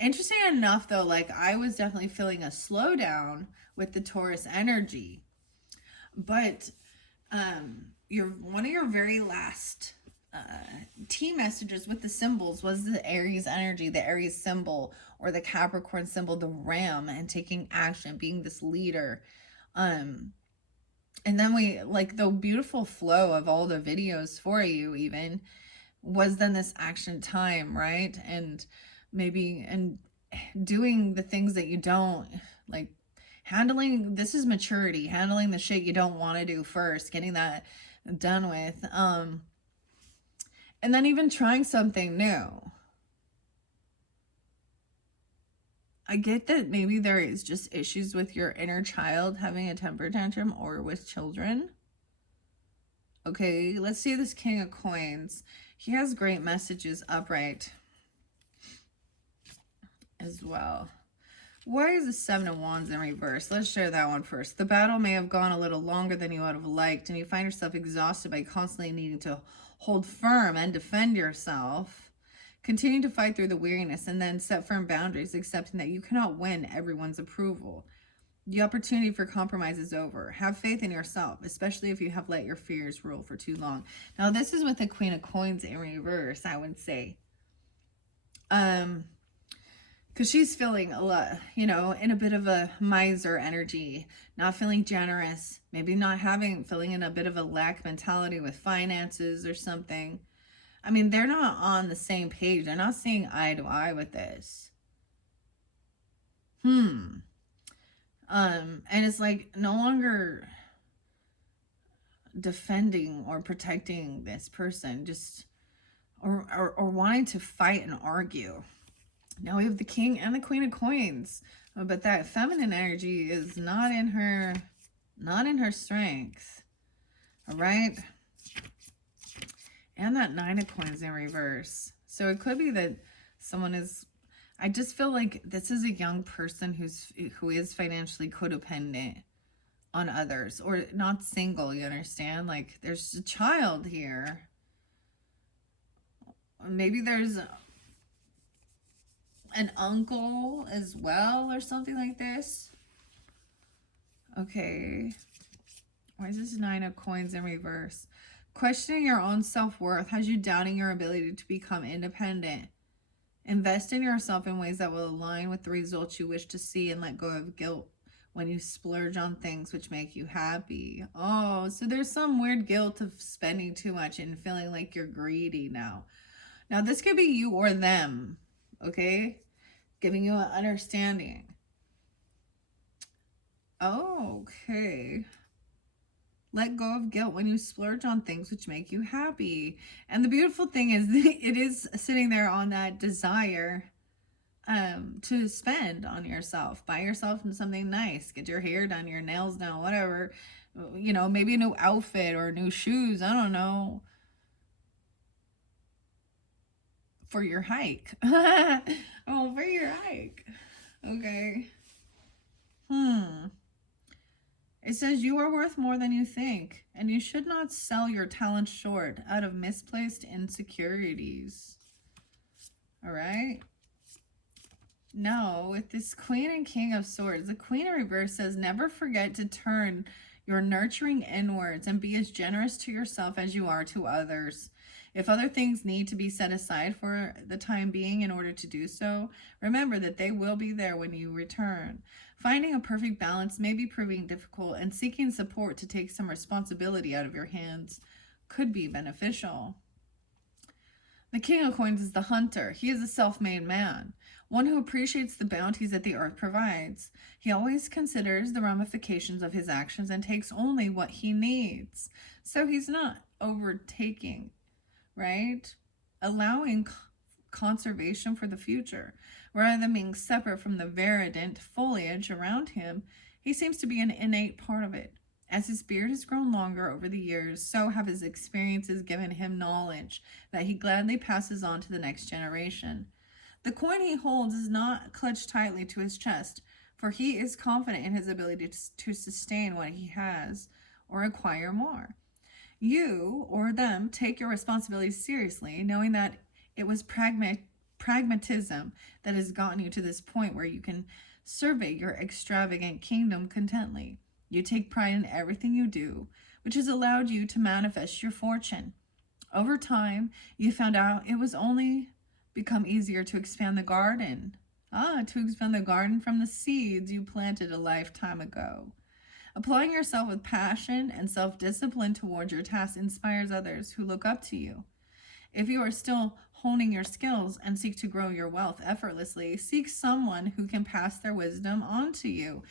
Interesting enough, though, like I was definitely feeling a slowdown with the Taurus energy, but one of your very last T messages with the symbols was the Aries energy, the Aries symbol, or the Capricorn symbol, the ram, and taking action, being this leader. And then we, like, the beautiful flow of all the videos for you even was then this action time, right? And maybe, and doing the things that you don't, like, handling, this is maturity, handling the shit you don't want to do first, getting that done with. And then even trying something new. I get that maybe there is just issues with your inner child having a temper tantrum or with children. Okay, let's see this King of Coins. He has great messages upright as well. Why is the Seven of Wands in reverse? Let's share that one first. The battle may have gone a little longer than you would have liked, and you find yourself exhausted by constantly needing to hold firm and defend yourself. Continue to fight through the weariness and then set firm boundaries, accepting that you cannot win everyone's approval. The opportunity for compromise is over. Have faith in yourself, especially if you have let your fears rule for too long. Now, this is with the Queen of Coins in reverse, I would say. Because she's feeling a lot, in a bit of a miser energy, not feeling generous, maybe feeling in a bit of a lack mentality with finances or something. I mean, they're not on the same page. They're not seeing eye to eye with this. And it's like no longer defending or protecting this person, just or wanting to fight and argue. Now we have the King and the Queen of Coins, but that feminine energy is not in her strength. All right. And that Nine of Coins in reverse. So it could be that someone is, I just feel like this is a young person who is financially codependent on others, or not single, you understand? Like there's a child here. Maybe there's an uncle as well or something like this. Okay. Why is this Nine of Coins in reverse? Questioning your own self-worth has you doubting your ability to become independent. Invest in yourself in ways that will align with the results you wish to see, and let go of guilt when you splurge on things which make you happy. Oh, so there's some weird guilt of spending too much and feeling like you're greedy now. Now, this could be you or them, okay? Giving you an understanding. Okay. Let go of guilt when you splurge on things which make you happy. And the beautiful thing is it is sitting there on that desire to spend on yourself. Buy yourself something nice. Get your hair done, your nails done, whatever. Maybe a new outfit or new shoes. I don't know. for your hike. Oh, for your hike. Okay. It says you are worth more than you think, and you should not sell your talent short out of misplaced insecurities. All right. No, with this Queen and King of Swords, the Queen in reverse says never forget to turn your nurturing inwards and be as generous to yourself as you are to others. If other things need to be set aside for the time being in order to do so, remember that they will be there when you return. Finding a perfect balance may be proving difficult, and seeking support to take some responsibility out of your hands could be beneficial. The King of Coins is the hunter. He is a self-made man, one who appreciates the bounties that the earth provides. He always considers the ramifications of his actions and takes only what he needs. So he's not overtaking, right? Allowing conservation for the future. Rather than being separate from the verdant foliage around him, he seems to be an innate part of it. As his beard has grown longer over the years, so have his experiences given him knowledge that he gladly passes on to the next generation. The coin he holds is not clutched tightly to his chest, for he is confident in his ability to sustain what he has or acquire more. You or them take your responsibilities seriously, knowing that it was pragmatism that has gotten you to this point where you can survey your extravagant kingdom contently. You take pride in everything you do, which has allowed you to manifest your fortune. Over time, you found out it was only become easier to expand the garden. To expand the garden from the seeds you planted a lifetime ago. Applying yourself with passion and self-discipline towards your task inspires others who look up to you. If you are still honing your skills and seek to grow your wealth effortlessly, seek someone who can pass their wisdom on to you.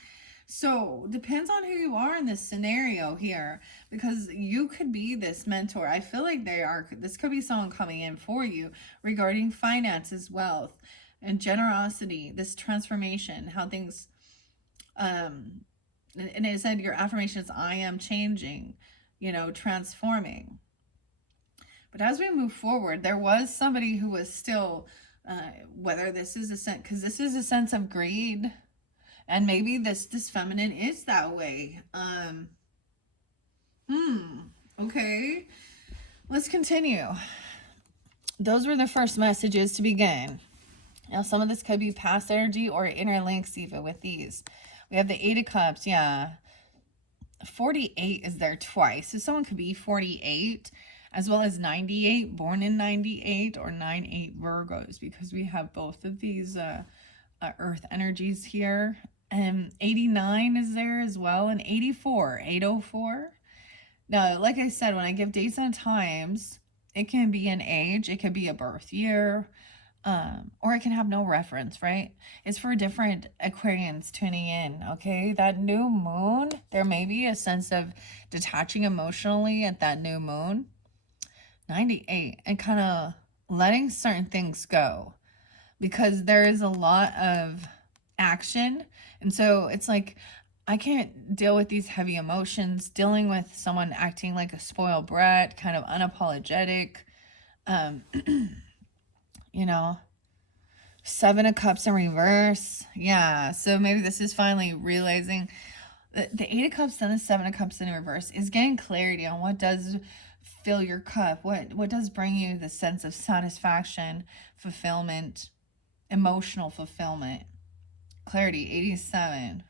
So, depends on who you are in this scenario here, because you could be this mentor. I feel like this could be someone coming in for you regarding finances, wealth, and generosity, this transformation, how things, and it said your affirmation is, I am changing, transforming. But as we move forward, there was somebody who was still, whether this is because this is a sense of greed, and maybe this feminine is that way. Okay. Let's continue. Those were the first messages to begin. Now, some of this could be past energy or interlinks even with these. We have the Eight of Cups. Yeah. 48 is there twice. So someone could be 48 as well as 98, born in 98, or 9-8 Virgos, because we have both of these earth energies here. And 89 is there as well, and 84, 804. Now, like I said, when I give dates and times, it can be an age, it could be a birth year, or it can have no reference, right? It's for different Aquarians tuning in, okay? That new moon, there may be a sense of detaching emotionally at that new moon. 98, and kind of letting certain things go, because there is a lot of action. And so it's like, I can't deal with these heavy emotions, dealing with someone acting like a spoiled brat, kind of unapologetic, Seven of Cups in reverse. Yeah, so maybe this is finally realizing that the Eight of Cups and the Seven of Cups in reverse is getting clarity on what does fill your cup, what does bring you the sense of satisfaction, fulfillment, emotional fulfillment. Clarity. 87,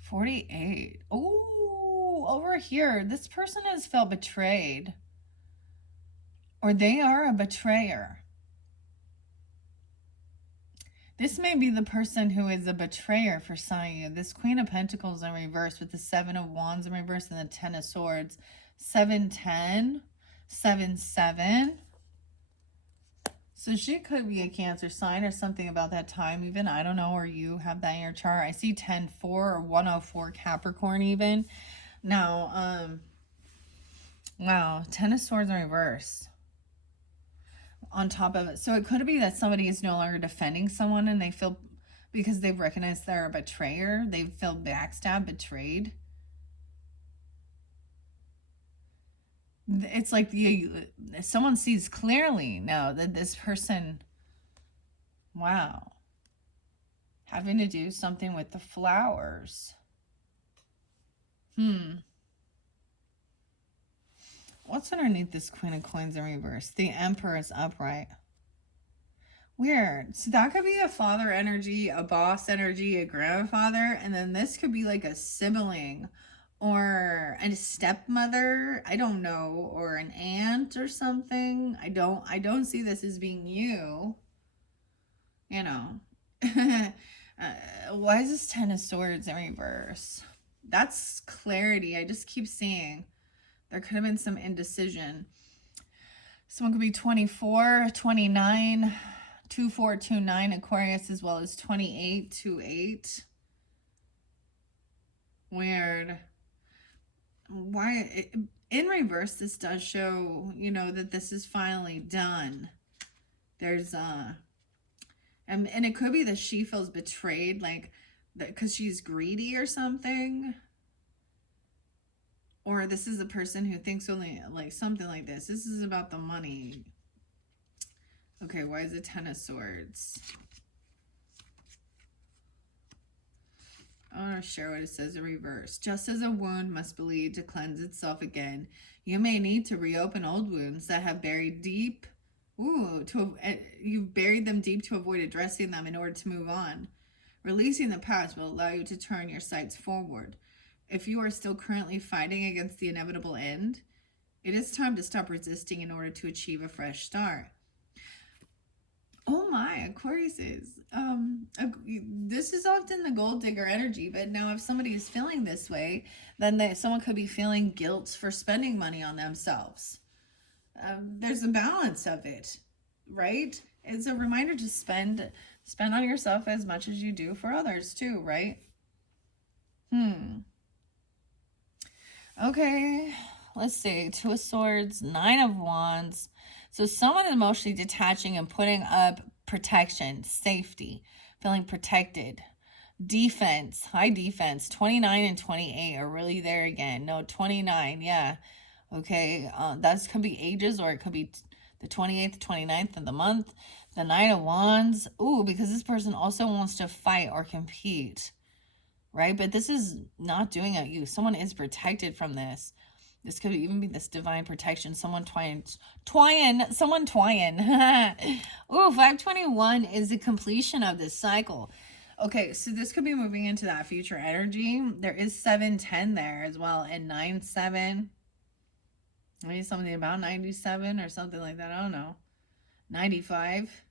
48. Oh, over here, this person has felt betrayed, or they are a betrayer. This may be the person who is a betrayer for some of you. This Queen of Pentacles in reverse with the Seven of Wands in reverse and the Ten of Swords. 7-10, 7-7. So she could be a Cancer sign or something about that time even. I don't know, or you have that in your chart. I see 10-4 or 104 Capricorn even. Now, wow, Ten of Swords in reverse on top of it. So it could be that somebody is no longer defending someone, and they feel, because they've recognized they're a betrayer, they feel backstabbed, betrayed. It's like someone sees clearly now that this person, wow, having to do something with the flowers. What's underneath this Queen of Coins in reverse? The Emperor is upright. Weird. So that could be a father energy, a boss energy, a grandfather, and then this could be like a sibling or a stepmother, I don't know, or an aunt or something. I don't see this as being you. You know. Why is this Ten of Swords in reverse? That's clarity. I just keep seeing there could have been some indecision. Someone could be 24, 29, 2429 Aquarius, as well as 2828. Weird. Why in reverse this does show, that this is finally done. There's and it could be that she feels betrayed, like because she's greedy or something. Or this is a person who thinks only like something like this. This is about the money. Okay, why is it Ten of Swords? I want to share what it says in reverse. Just as a wound must bleed to cleanse itself again, you may need to reopen old wounds that have buried deep. You've buried them deep to avoid addressing them in order to move on. Releasing the past will allow you to turn your sights forward. If you are still currently fighting against the inevitable end, it is time to stop resisting in order to achieve a fresh start. Oh my, Aquarius is. This is often the gold digger energy, but now if somebody is feeling this way, then someone could be feeling guilt for spending money on themselves. There's a balance of it, right? It's a reminder to spend on yourself as much as you do for others too, right? Okay, let's see. Two of Swords, Nine of Wands. So someone is emotionally detaching and putting up protection, safety, feeling protected. Defense, high defense. 29 and 28 are really there again. No, 29, yeah. Okay, that could be ages, or it could be the 28th, 29th of the month. The Nine of Wands. Ooh, because this person also wants to fight or compete, right? But this is not doing it. Someone is protected from this. This could even be this divine protection. Someone twine. Ooh, 521 is the completion of this cycle. Okay, so this could be moving into that future energy. There is 710 there as well, and 97. Maybe something about 97 or something like that. I don't know. 95.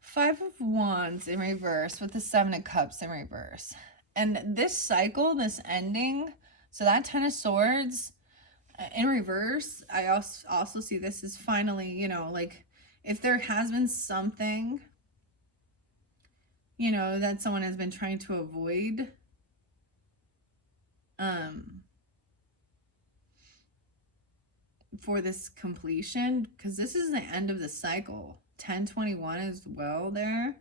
Five of Wands in reverse with the Seven of Cups in reverse. And this cycle, this ending, so that Ten of Swords in reverse, I also see this as finally, like if there has been something, that someone has been trying to avoid, for this completion, because this is the end of the cycle. 1021 as well there,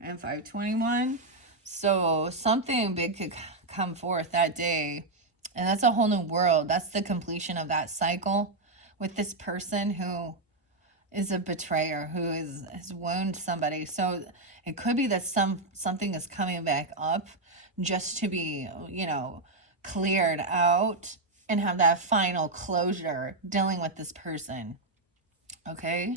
and 521. So something big could come forth that day, and that's a whole new world. That's the completion of that cycle with this person who is a betrayer, who has wounded somebody. So it could be that something is coming back up just to be, cleared out and have that final closure dealing with this person. Okay?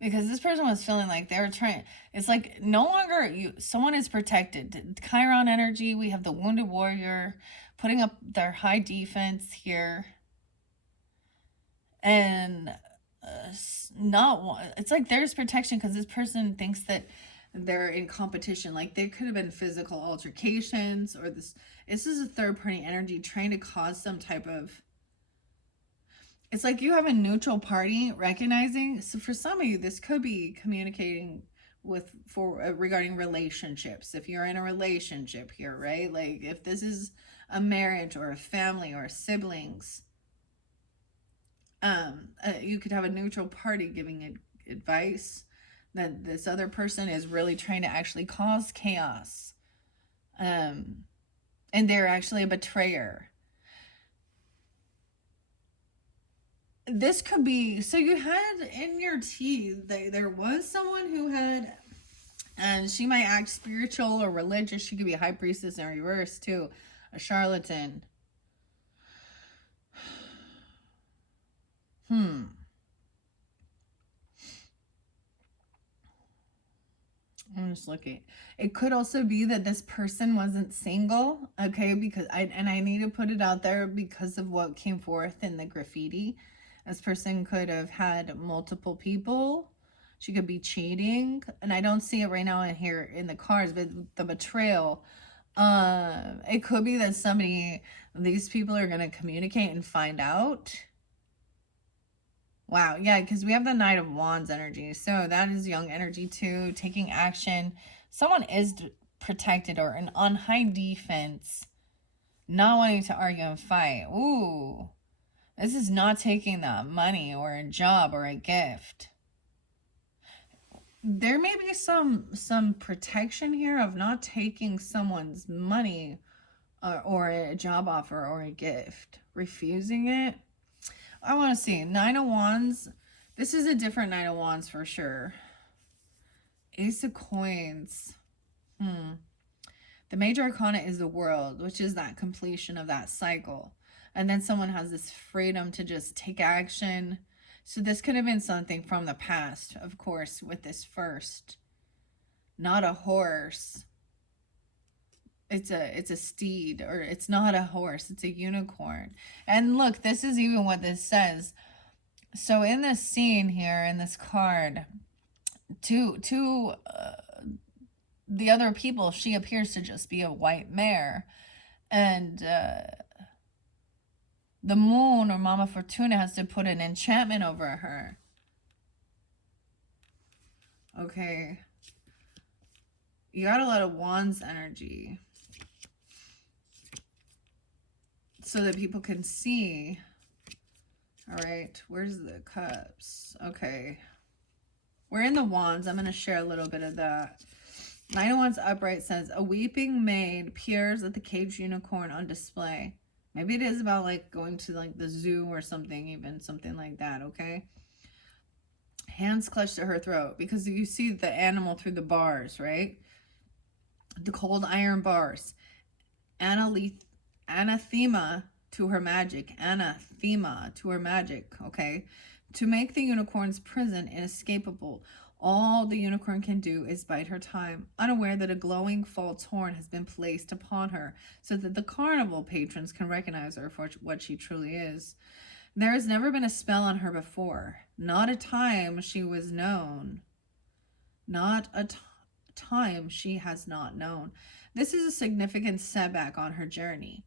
Because this person was feeling like they were trying, it's like no longer someone is protected. Chiron energy, we have the wounded warrior putting up their high defense here. And it's like there's protection because this person thinks that they're in competition. Like there could have been physical altercations, or this is a third party energy trying to cause some type of, it's like you have a neutral party recognizing. So for some of you, this could be communicating regarding relationships. If you're in a relationship here, right? Like if this is a marriage or a family or siblings, you could have a neutral party giving advice that this other person is really trying to actually cause chaos. and they're actually a betrayer. This could be, so you had in your teeth, there was someone who had, and she might act spiritual or religious. She could be a high priestess in reverse too, a charlatan. Hmm. I'm just looking. It could also be that this person wasn't single, okay? Because I need to put it out there because of what came forth in the graffiti. This person could have had multiple people. She could be cheating, and I don't see it right now in here in the cards, but the betrayal. It could be that these people are gonna communicate and find out. Wow, yeah, because we have the Knight of Wands energy. So that is young energy too, taking action. Someone is protected or on high defense, not wanting to argue and fight. Ooh, this is not taking that money or a job or a gift. There may be some protection here of not taking someone's money or a job offer or a gift, refusing it. I want to see Nine of Wands. This is a different Nine of Wands for sure. Ace of Coins. The major arcana is the World, which is that completion of that cycle. And then someone has this freedom to just take action. So this could have been something from the past, of course, with this first. Not a horse. It's a steed, or it's not a horse, it's a unicorn. And look, this is even what this says. So in this scene here, in this card, to the other people, she appears to just be a white mare. And the moon, or Mama Fortuna, has to put an enchantment over her. Okay. You got a lot of wands energy. So that people can see. All right, where's the cups? Okay. We're in the wands. I'm going to share a little bit of that. Nine of Wands upright says, a weeping maid peers at the caged unicorn on display. Maybe it is about like going to like the zoo or something, even something like that, okay? Hands clutched to her throat because you see the animal through the bars, right? The cold iron bars. Anathema to her magic. Anathema to her magic, okay? To make the unicorn's prison inescapable, all the unicorn can do is bide her time, unaware that a glowing false horn has been placed upon her so that the carnival patrons can recognize her for what she truly is. There has never been a spell on her before. Not a time she was known. Not a time she has not known. This is a significant setback on her journey.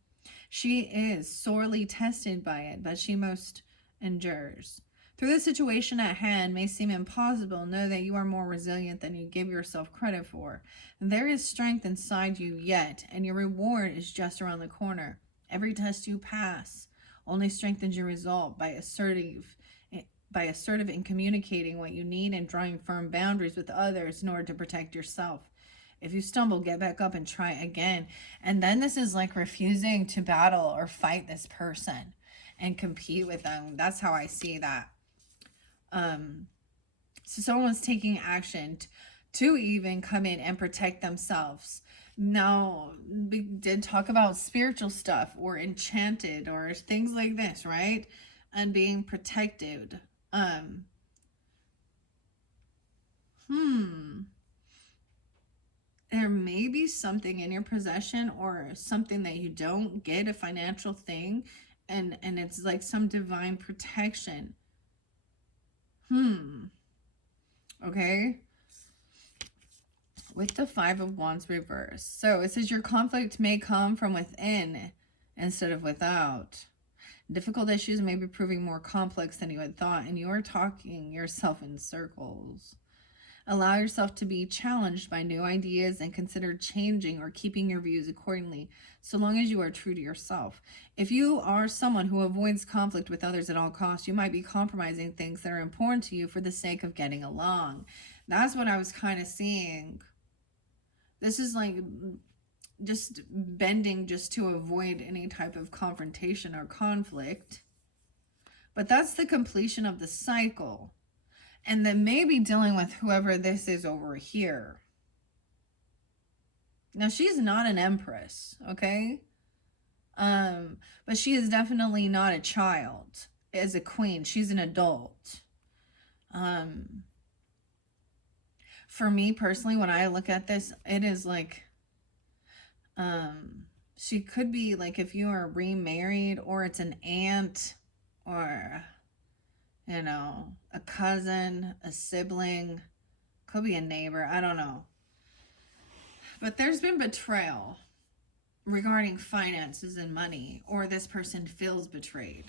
She is sorely tested by it, but she most endures. Though the situation at hand may seem impossible, know that you are more resilient than you give yourself credit for. There is strength inside you yet, and your reward is just around the corner. Every test you pass only strengthens your resolve by assertive in communicating what you need and drawing firm boundaries with others in order to protect yourself. If you stumble, get back up and try again. And then this is like refusing to battle or fight this person and compete with them. That's how I see that. So someone's taking action to even come in and protect themselves. Now, we did talk about spiritual stuff or enchanted or things like this, right? And being protected. There may be something in your possession or something that you don't get, a financial thing, and it's like some divine protection. Okay. With the Five of Wands reversed. So it says your conflict may come from within instead of without. Difficult issues may be proving more complex than you had thought, and you are talking yourself in circles. Allow yourself to be challenged by new ideas and consider changing or keeping your views accordingly, so long as you are true to yourself. If you are someone who avoids conflict with others at all costs, you might be compromising things that are important to you for the sake of getting along. That's what I was kind of seeing. This is like just bending just to avoid any type of confrontation or conflict. But that's the completion of the cycle. And then maybe dealing with whoever this is over here. Now, she's not an empress, okay? But she is definitely not a child as a queen. She's an adult. For me personally, when I look at this, it is like, she could be like, if you are remarried, or it's an aunt, or, you know, a cousin, a sibling, could be a neighbor, I don't know. But there's been betrayal regarding finances and money, or this person feels betrayed.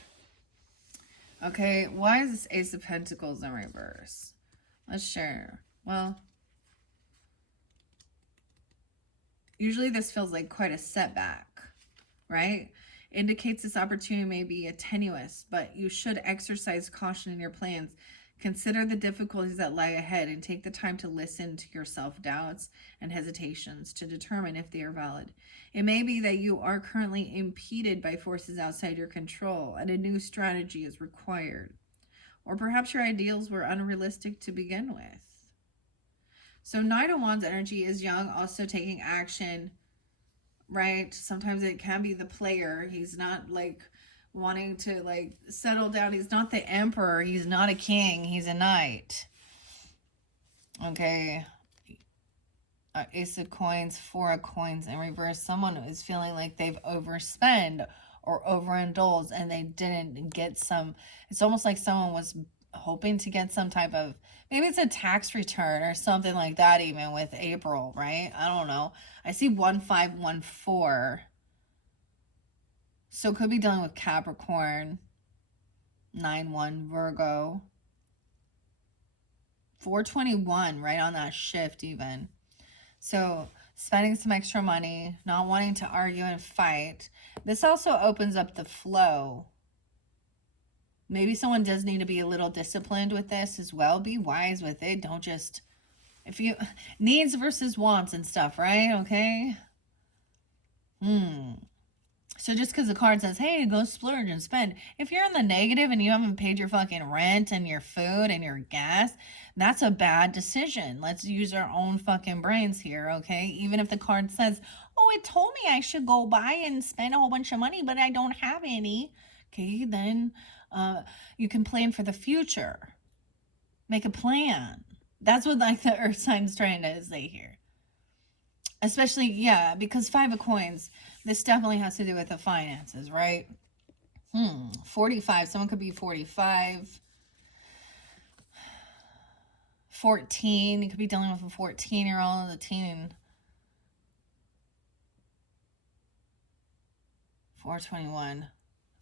Okay, why is this Ace of Pentacles in reverse? Let's share. Well, usually this feels like quite a setback, right? Indicates this opportunity may be tenuous, but you should exercise caution in your plans. Consider the difficulties that lie ahead and take the time to listen to your self-doubts and hesitations to determine if they are valid. It may be that you are currently impeded by forces outside your control and a new strategy is required. Or perhaps your ideals were unrealistic to begin with. So Knight of Wands energy is young, also taking action, right? Sometimes it can be the player. He's not like wanting to like settle down. He's not the emperor. He's not a king. He's a knight. Okay. Ace of Coins, Four of Coins in reverse. Someone is feeling like they've overspent or overindulged and they didn't get some. It's almost like someone was hoping to get some type of, maybe it's a tax return or something like that, even with April, right? I don't know. I see 1514. So could be dealing with Capricorn, 9-1 Virgo, 421, right on that shift even. So spending some extra money, not wanting to argue and fight. This also opens up the flow. Maybe someone does need to be a little disciplined with this as well. Be wise with it. Don't just, if you, needs versus wants and stuff, right? Okay. So just because the card says, hey, go splurge and spend. If you're in the negative and you haven't paid your fucking rent and your food and your gas, that's a bad decision. Let's use our own fucking brains here, okay? Even if the card says, oh, it told me I should go buy and spend a whole bunch of money, but I don't have any. Okay, then you can plan for the future. Make a plan. That's what like the Earth sign's trying to say here. Especially, yeah, because Five of Coins, this definitely has to do with the finances, right? 45, someone could be 45. 14, you could be dealing with a 14-year-old, a teen. 421,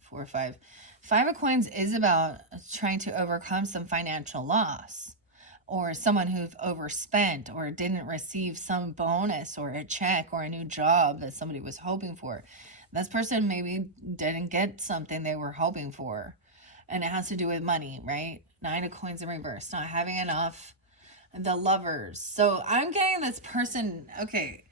45. Five of Coins is about trying to overcome some financial loss, or someone who've overspent or didn't receive some bonus or a check or a new job that somebody was hoping for. This person maybe didn't get something they were hoping for, and it has to do with money, right? Nine of Coins in reverse, not having enough. The Lovers. So I'm getting this person, okay,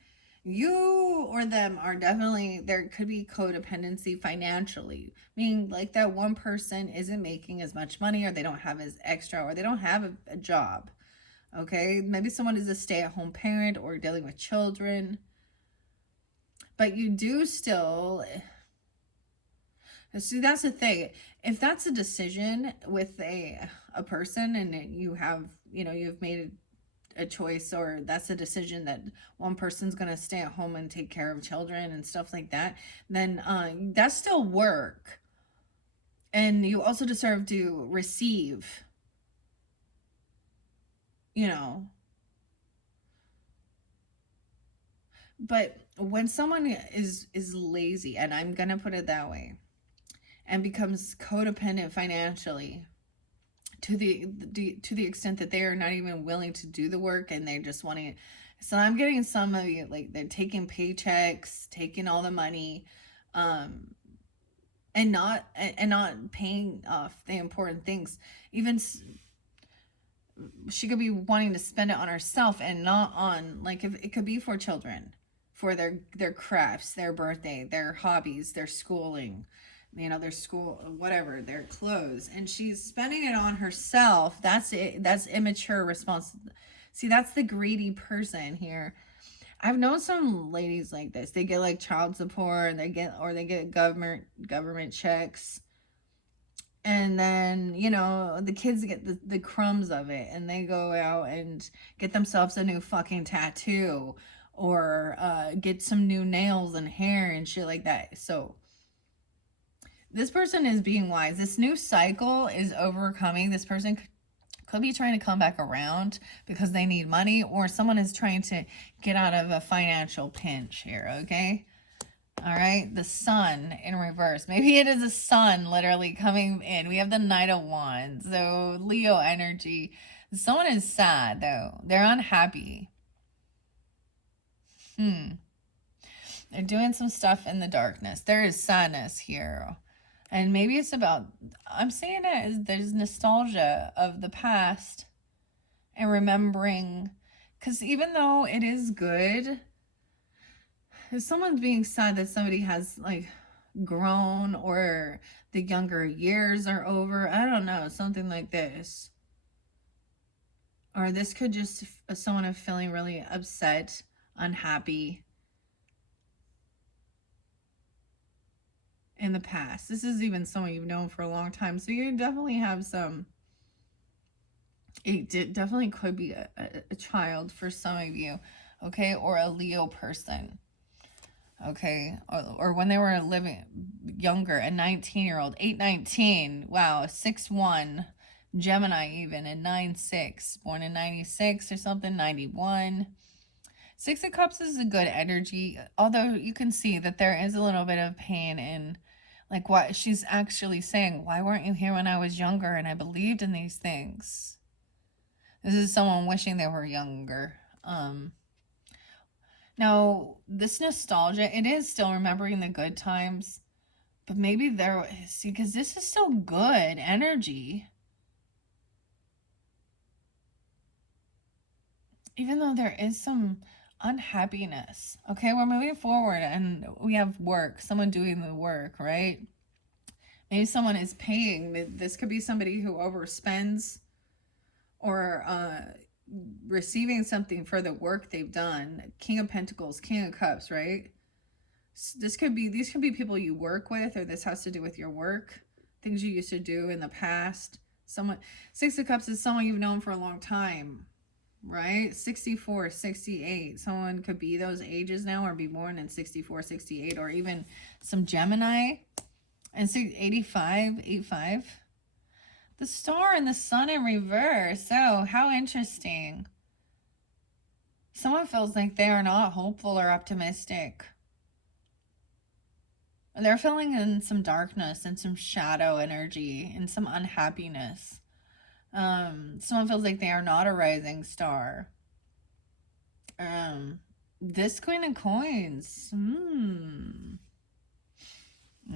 you or them are definitely, there could be codependency financially, meaning like that one person isn't making as much money, or they don't have as extra, or they don't have a job. Okay, maybe someone is a stay-at-home parent or dealing with children, but you do still, see, that's the thing. If that's a decision with a person, and you have, you know, you've made a choice, or that's a decision that one person's going to stay at home and take care of children and stuff like that, then that's still work. And you also deserve to receive, you know. But when someone is lazy, and I'm going to put it that way, and becomes codependent financially, to the extent that they are not even willing to do the work, and they're just wanting it. So I'm getting some of you, like, they're taking paychecks, taking all the money, and not paying off the important things. Even she could be wanting to spend it on herself and not on, like, if it could be for children, for their crafts, their birthday, their hobbies, their schooling, their school, whatever, their clothes, and she's spending it on herself. That's it. That's immature response. See, that's the greedy person here. I've known some ladies like this. They get like child support, and they get government checks, and then the kids get the crumbs of it, and they go out and get themselves a new fucking tattoo, or get some new nails and hair and shit like that. So this person is being wise. This new cycle is overcoming. This person could be trying to come back around because they need money, or someone is trying to get out of a financial pinch here, okay? All right, the sun in reverse. Maybe it is a sun literally coming in. We have the Knight of Wands, so Leo energy. Someone is sad, though. They're unhappy. They're doing some stuff in the darkness. There is sadness here. And maybe it's about, I'm saying it as there's nostalgia of the past and remembering, because even though it is good, if someone's being sad that somebody has like grown, or the younger years are over, I don't know, something like this. Or this could just someone is feeling really upset, unhappy in the past. This is even someone you've known for a long time, so you definitely have some, it definitely could be a child for some of you, okay, or a Leo person, okay, or when they were living younger, a 19-year-old, 819, wow, 6'1", Gemini even, and 9'6", born in 96 or something, 91. Six of Cups is a good energy, although you can see that there is a little bit of pain in, like, what she's actually saying. Why weren't you here when I was younger and I believed in these things? This is someone wishing they were younger. Now, this nostalgia, it is still remembering the good times, but maybe see, because this is still good energy. Even though there is some unhappiness. Okay, we're moving forward, and we have work, someone doing the work, right? Maybe someone is paying. This could be somebody who overspends, or receiving something for the work they've done. King of Pentacles, King of Cups, right? These could be people you work with, or this has to do with your work, things you used to do in the past. Six of Cups is someone you've known for a long time, right? 64, 68. Someone could be those ages now, or be born in 64, 68, or even some Gemini. And 85, 85. The star and the sun in reverse. Oh, how interesting. Someone feels like they are not hopeful or optimistic. They're feeling in some darkness and some shadow energy and some unhappiness. Someone feels like they are not a rising star. This Queen of Coins.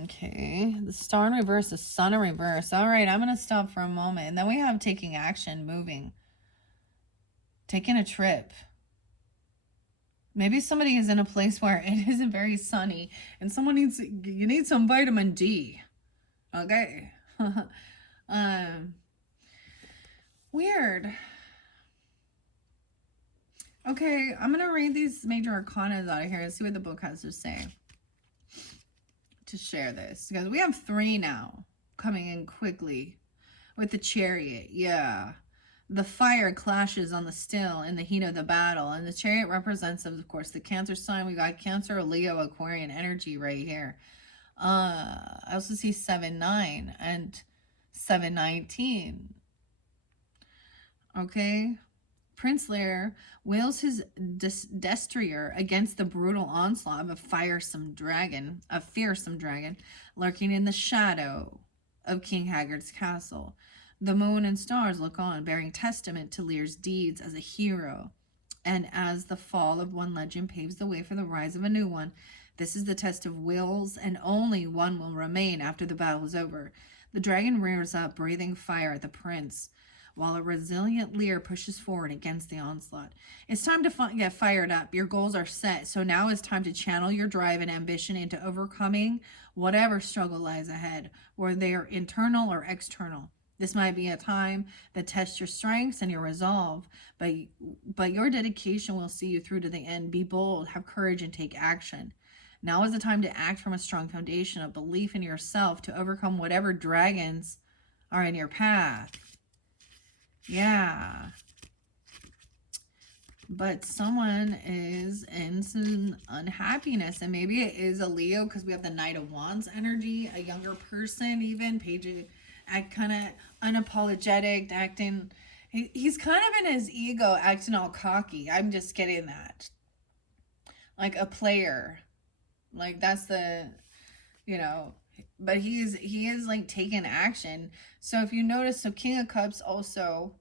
Okay, the star in reverse, the sun in reverse. All right, I'm going to stop for a moment. And then we have taking action, moving, taking a trip. Maybe somebody is in a place where it isn't very sunny, and you need some vitamin D. Okay. Weird. Okay, I'm going to read these major arcanas out of here and see what the book has to say to share this, because we have 3 now coming in quickly with the Chariot. Yeah, the fire clashes on the still in the heat of the battle, and the Chariot represents, of course, the Cancer sign. We got Cancer, Leo, Aquarian energy right here. I also see 7-9 and 7-19. Okay, Prince Lear wields his destrier against the brutal onslaught of a fearsome dragon lurking in the shadow of King Haggard's castle. The moon and stars look on, bearing testament to Lear's deeds as a hero. And as the fall of one legend paves the way for the rise of a new one, this is the test of wills, and only one will remain after the battle is over. The dragon rears up, breathing fire at the prince. while a resilient Lear pushes forward against the onslaught. It's time to get fired up. Your goals are set, so now is time to channel your drive and ambition into overcoming whatever struggle lies ahead, whether they are internal or external. This might be a time that tests your strengths and your resolve, but your dedication will see you through to the end. Be bold, have courage, and take action. Now is the time to act from a strong foundation of belief in yourself to overcome whatever dragons are in your path. Yeah. But someone is in some unhappiness, and maybe it is a Leo because we have the Knight of Wands energy, a younger person, even page, act kind of unapologetic, acting. He's kind of in his ego, acting all cocky. I'm just getting that, like a player, like that's the, you know. But he is like taking action. So if you notice, so King of Cups also,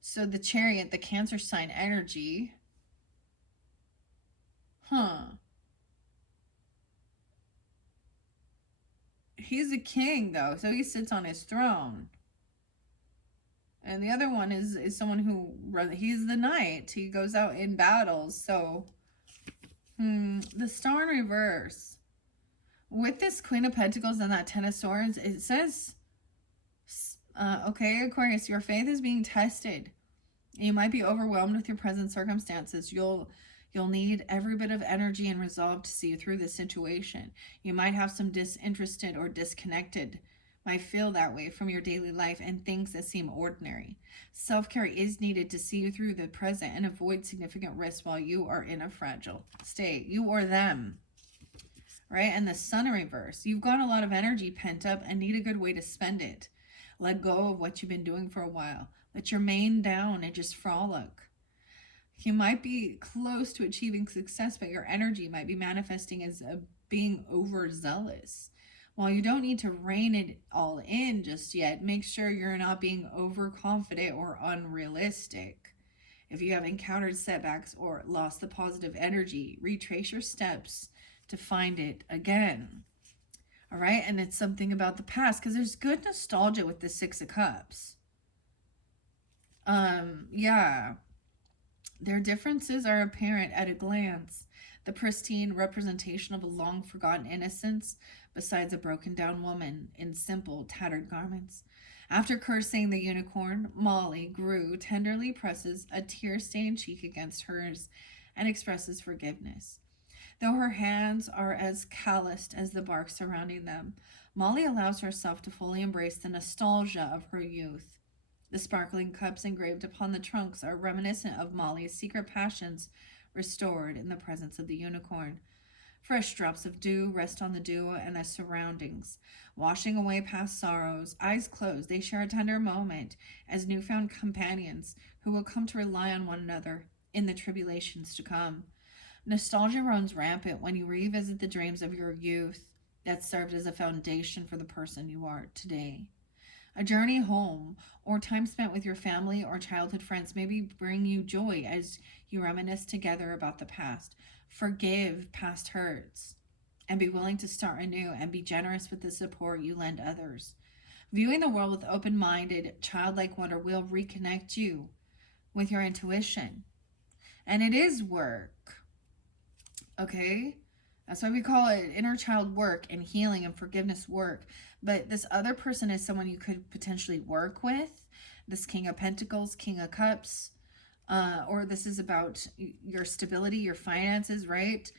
so the Chariot, the Cancer sign energy. Huh. He's a king though, so he sits on his throne. And the other one is someone who he's the knight. He goes out in battles. So, the Star in reverse with this Queen of Pentacles and that Ten of Swords. It says, okay, Aquarius, your faith is being tested. You might be overwhelmed with your present circumstances. You'll need every bit of energy and resolve to see you through this situation. You might have some disinterested or disconnected, might feel that way from your daily life and things that seem ordinary. Self-care is needed to see you through the present and avoid significant risks while you are in a fragile state. You or them. Right? And the Sun in reverse. You've got a lot of energy pent up and need a good way to spend it. Let go of what you've been doing for a while. Let your mane down and just frolic. You might be close to achieving success, but your energy might be manifesting as being overzealous. While you don't need to rein it all in just yet, make sure you're not being overconfident or unrealistic. If you have encountered setbacks or lost the positive energy, retrace your steps to find it again. All right, and it's something about the past because there's good nostalgia with the Six of Cups. Yeah, their differences are apparent at a glance. The pristine representation of a long forgotten innocence, besides a broken down woman in simple, tattered garments. After cursing the unicorn, Molly, Gru, tenderly presses a tear stained cheek against hers and expresses forgiveness. Though her hands are as calloused as the bark surrounding them, Molly allows herself to fully embrace the nostalgia of her youth. The sparkling cups engraved upon the trunks are reminiscent of Molly's secret passions restored in the presence of the unicorn. Fresh drops of dew rest on the duo and the surroundings. Washing away past sorrows, eyes closed, they share a tender moment as newfound companions who will come to rely on one another in the tribulations to come. Nostalgia runs rampant when you revisit the dreams of your youth that served as a foundation for the person you are today. A journey home or time spent with your family or childhood friends maybe bring you joy as you reminisce together about the past. Forgive past hurts and be willing to start anew and be generous with the support you lend others. Viewing the world with open minded, childlike wonder will reconnect you with your intuition. And it is work. Okay? That's why we call it inner child work and healing and forgiveness work. But this other person is someone you could potentially work with. This King of Pentacles, King of Cups. Or this is about your stability, your finances, right?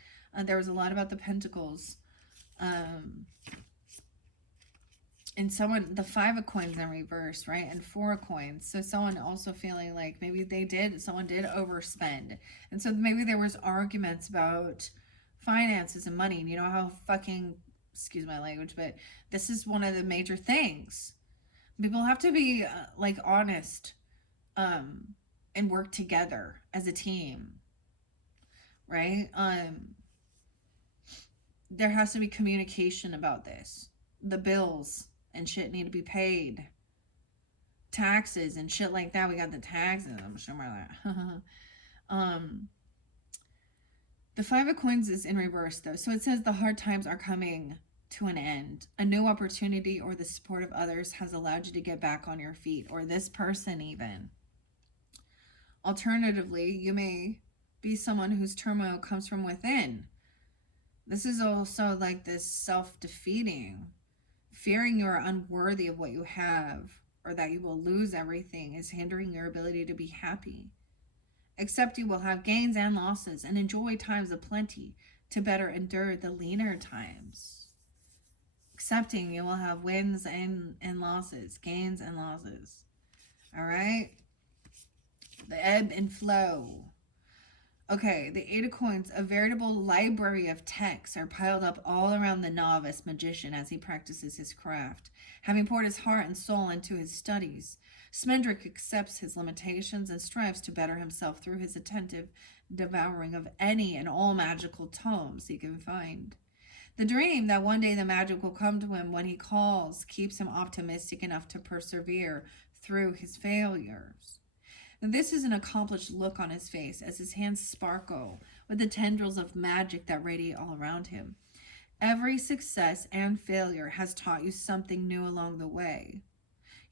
There was a lot about the Pentacles. And someone, the Five of Coins in reverse, right? And Four of Coins. So someone also feeling like maybe someone did overspend. And so maybe there was arguments about finances and money. And you know how fucking, excuse my language, but this is one of the major things. People have to be like honest and work together as a team, right? There has to be communication about this. The bills and shit need to be paid. Taxes and shit like that. We got the taxes. I'm sure about that. The Five of Coins is in reverse though. So it says the hard times are coming to an end. A new opportunity or the support of others has allowed you to get back on your feet, or this person, even. Alternatively, you may be someone whose turmoil comes from within. This is also like this self defeating. Fearing you are unworthy of what you have or that you will lose everything is hindering your ability to be happy. Accept you will have gains and losses and enjoy times of plenty to better endure the leaner times. Accepting you will have wins and losses, gains and losses. All right? The ebb and flow. Okay, the Eight of Coins, a veritable library of texts are piled up all around the novice magician as he practices his craft. Having poured his heart and soul into his studies, Smendrick accepts his limitations and strives to better himself through his attentive devouring of any and all magical tomes he can find. The dream that one day the magic will come to him when he calls keeps him optimistic enough to persevere through his failures. And this is an accomplished look on his face as his hands sparkle with the tendrils of magic that radiate all around him. Every success and failure has taught you something new along the way.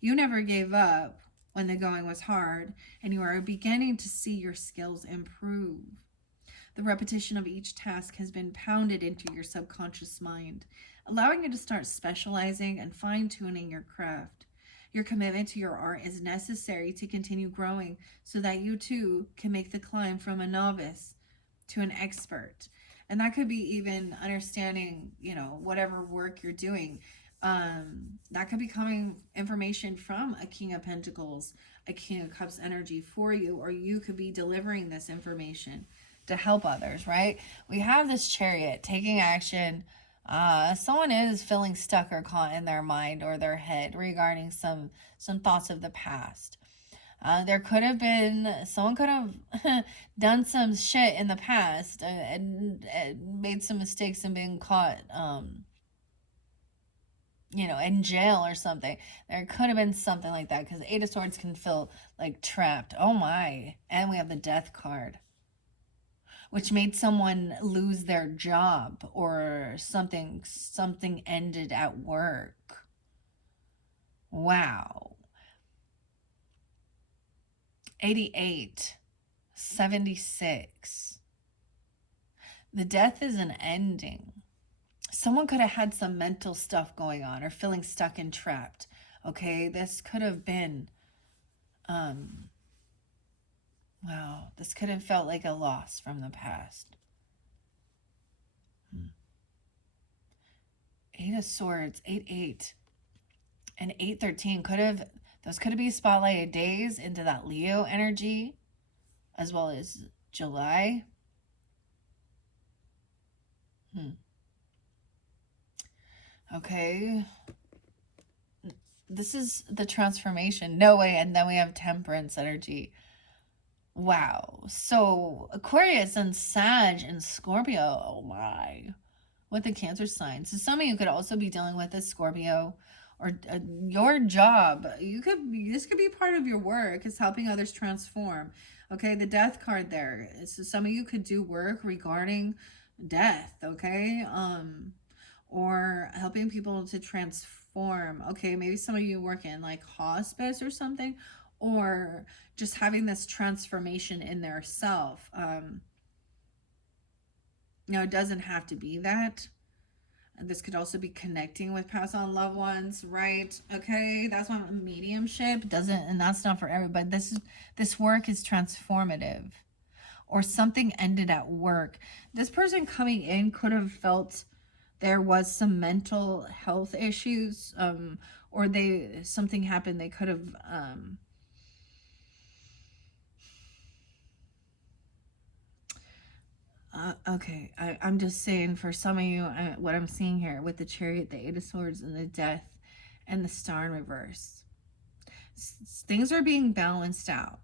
You never gave up when the going was hard, and you are beginning to see your skills improve. The repetition of each task has been pounded into your subconscious mind, allowing you to start specializing and fine-tuning your craft. Your commitment to your art is necessary to continue growing so that you too can make the climb from a novice to an expert. And that could be even understanding, whatever work you're doing. That could be coming information from a King of Pentacles, a King of Cups energy for you, or you could be delivering this information to help others, right? We have this Chariot taking action. Someone is feeling stuck or caught in their mind or their head regarding some thoughts of the past. There could have been, someone could have done some shit in the past and made some mistakes and been caught, in jail or something. There could have been something like that because Eight of Swords can feel like trapped. Oh my. And we have the Death card, which made someone lose their job or something ended at work. Wow. 88, 76. The Death is an ending. Someone could have had some mental stuff going on or feeling stuck and trapped. Okay, this could have been wow, this could have felt like a loss from the past. Eight of Swords, 8-8, and 8-13 could have, those could be spotlighted days into that Leo energy, as well as July. Okay. This is the transformation. No way. And then we have Temperance energy. Wow. So Aquarius and Sag and Scorpio. Oh my. With the Cancer sign. So some of you could also be dealing with a Scorpio or your job. This could be part of your work, is helping others transform. Okay, the Death card there. So some of you could do work regarding death, okay? Or helping people to transform. Okay, maybe some of you work in like hospice or something, or just having this transformation in their self. It doesn't have to be that. This could also be connecting with past on loved ones, right? Okay, that's why mediumship doesn't, and that's not for everybody. This work is transformative, or something ended at work. This person coming in could have felt there was some mental health issues, or something happened. They could have okay, I'm just saying for some of you, what I'm seeing here with the Chariot, the Eight of Swords, and the Death, and the Star in reverse. Things are being balanced out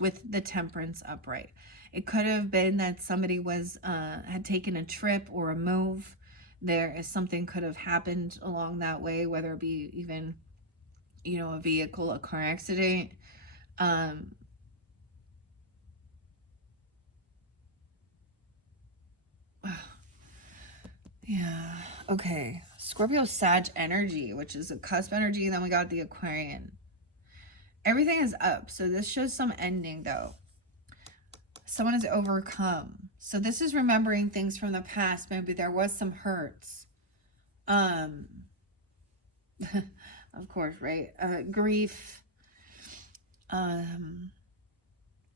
with the Temperance upright. It could have been that somebody had taken a trip or a move. There is something could have happened along that way, whether it be even, a vehicle, a car accident. Yeah. Okay, Scorpio Sag energy, which is a cusp energy, and then we got the Aquarian. Everything is up, so this shows some ending though. Someone has overcome. So this is remembering things from the past. Maybe there was some hurts. Of course, right? Grief. 5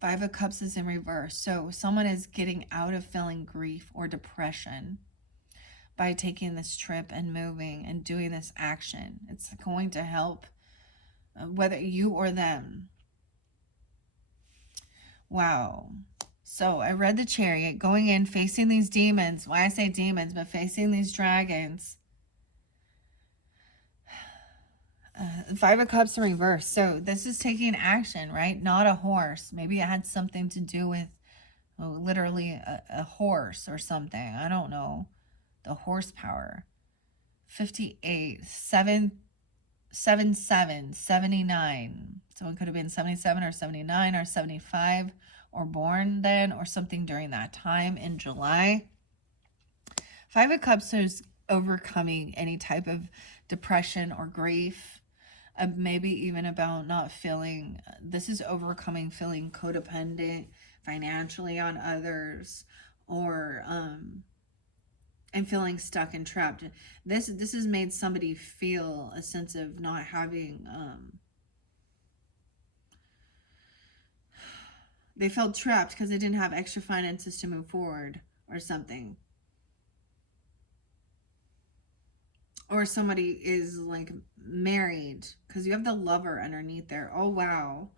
of Cups is in reverse. So someone is getting out of feeling grief or depression by taking this trip and moving and doing this action. It's going to help whether you or them. Wow. So I read the Chariot, going in, facing these demons. Why I say demons, but facing these dragons. 5 of Cups in reverse. So this is taking action, right? Not a horse. Maybe it had something to do with literally a horse or something. I don't know. The horsepower. 58, 79. Someone could have been 77 or 79 or 75 or born then or something during that time in July. 5 of Cups is overcoming any type of depression or grief. Maybe even about not feeling, this is overcoming feeling codependent financially on others, or and feeling stuck and trapped. This has made somebody feel a sense of not having they felt trapped because they didn't have extra finances to move forward or something. Or somebody is like married, because you have the Lover underneath there. Oh wow,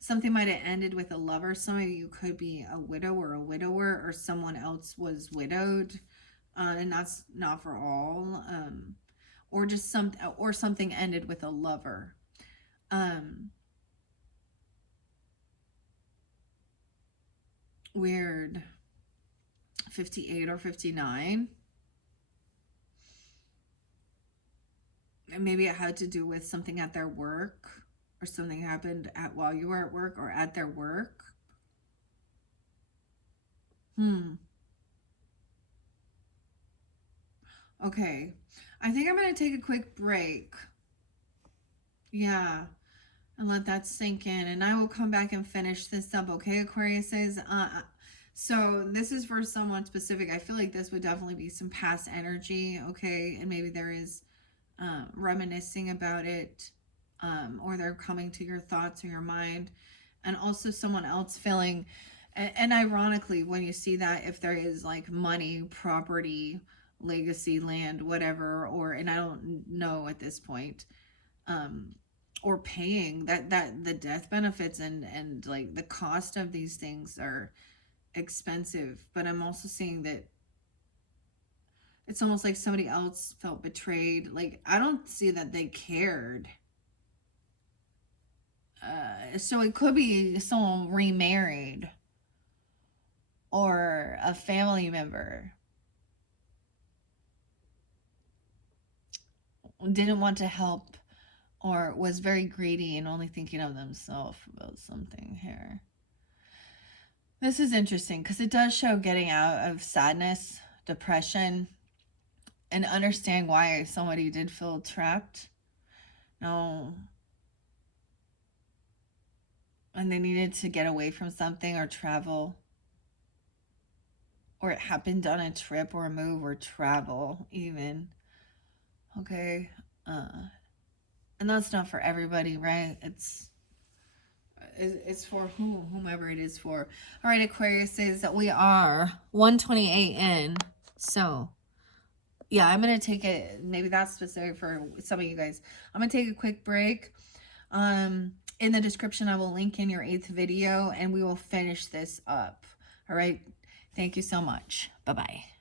something might have ended with a lover. Some of you could be a widow or a widower, or someone else was widowed, and that's not for all. Or just something ended with a lover. Weird. 58 or 59. And maybe it had to do with something at their work, or something happened while you were at work or at their work. Okay. I think I'm going to take a quick break. Yeah. And let that sink in. And I will come back and finish this up. Okay, Aquarius says, so this is for someone specific. I feel like this would definitely be some past energy. Okay. And maybe there is reminiscing about it, or they're coming to your thoughts or your mind, and also someone else feeling, and ironically, when you see that, if there is like money, property, legacy, land, whatever, or, and I don't know at this point, or paying that the death benefits and like the cost of these things are expensive, but I'm also seeing that it's almost like somebody else felt betrayed. Like, I don't see that they cared. So it could be someone remarried, or a family member didn't want to help, or was very greedy and only thinking of themselves about something here. This is interesting because it does show getting out of sadness, depression, and understand why somebody did feel trapped. No. And they needed to get away from something or travel. Or it happened on a trip or a move or travel even. Okay. And that's not for everybody, right? It's for whomever it is for. All right, Aquarius says that we are 128 in. So yeah, I'm going to take it. Maybe that's specific for some of you guys. I'm going to take a quick break. In the description, I will link in your 8th video and we will finish this up. All right. Thank you so much. Bye-bye.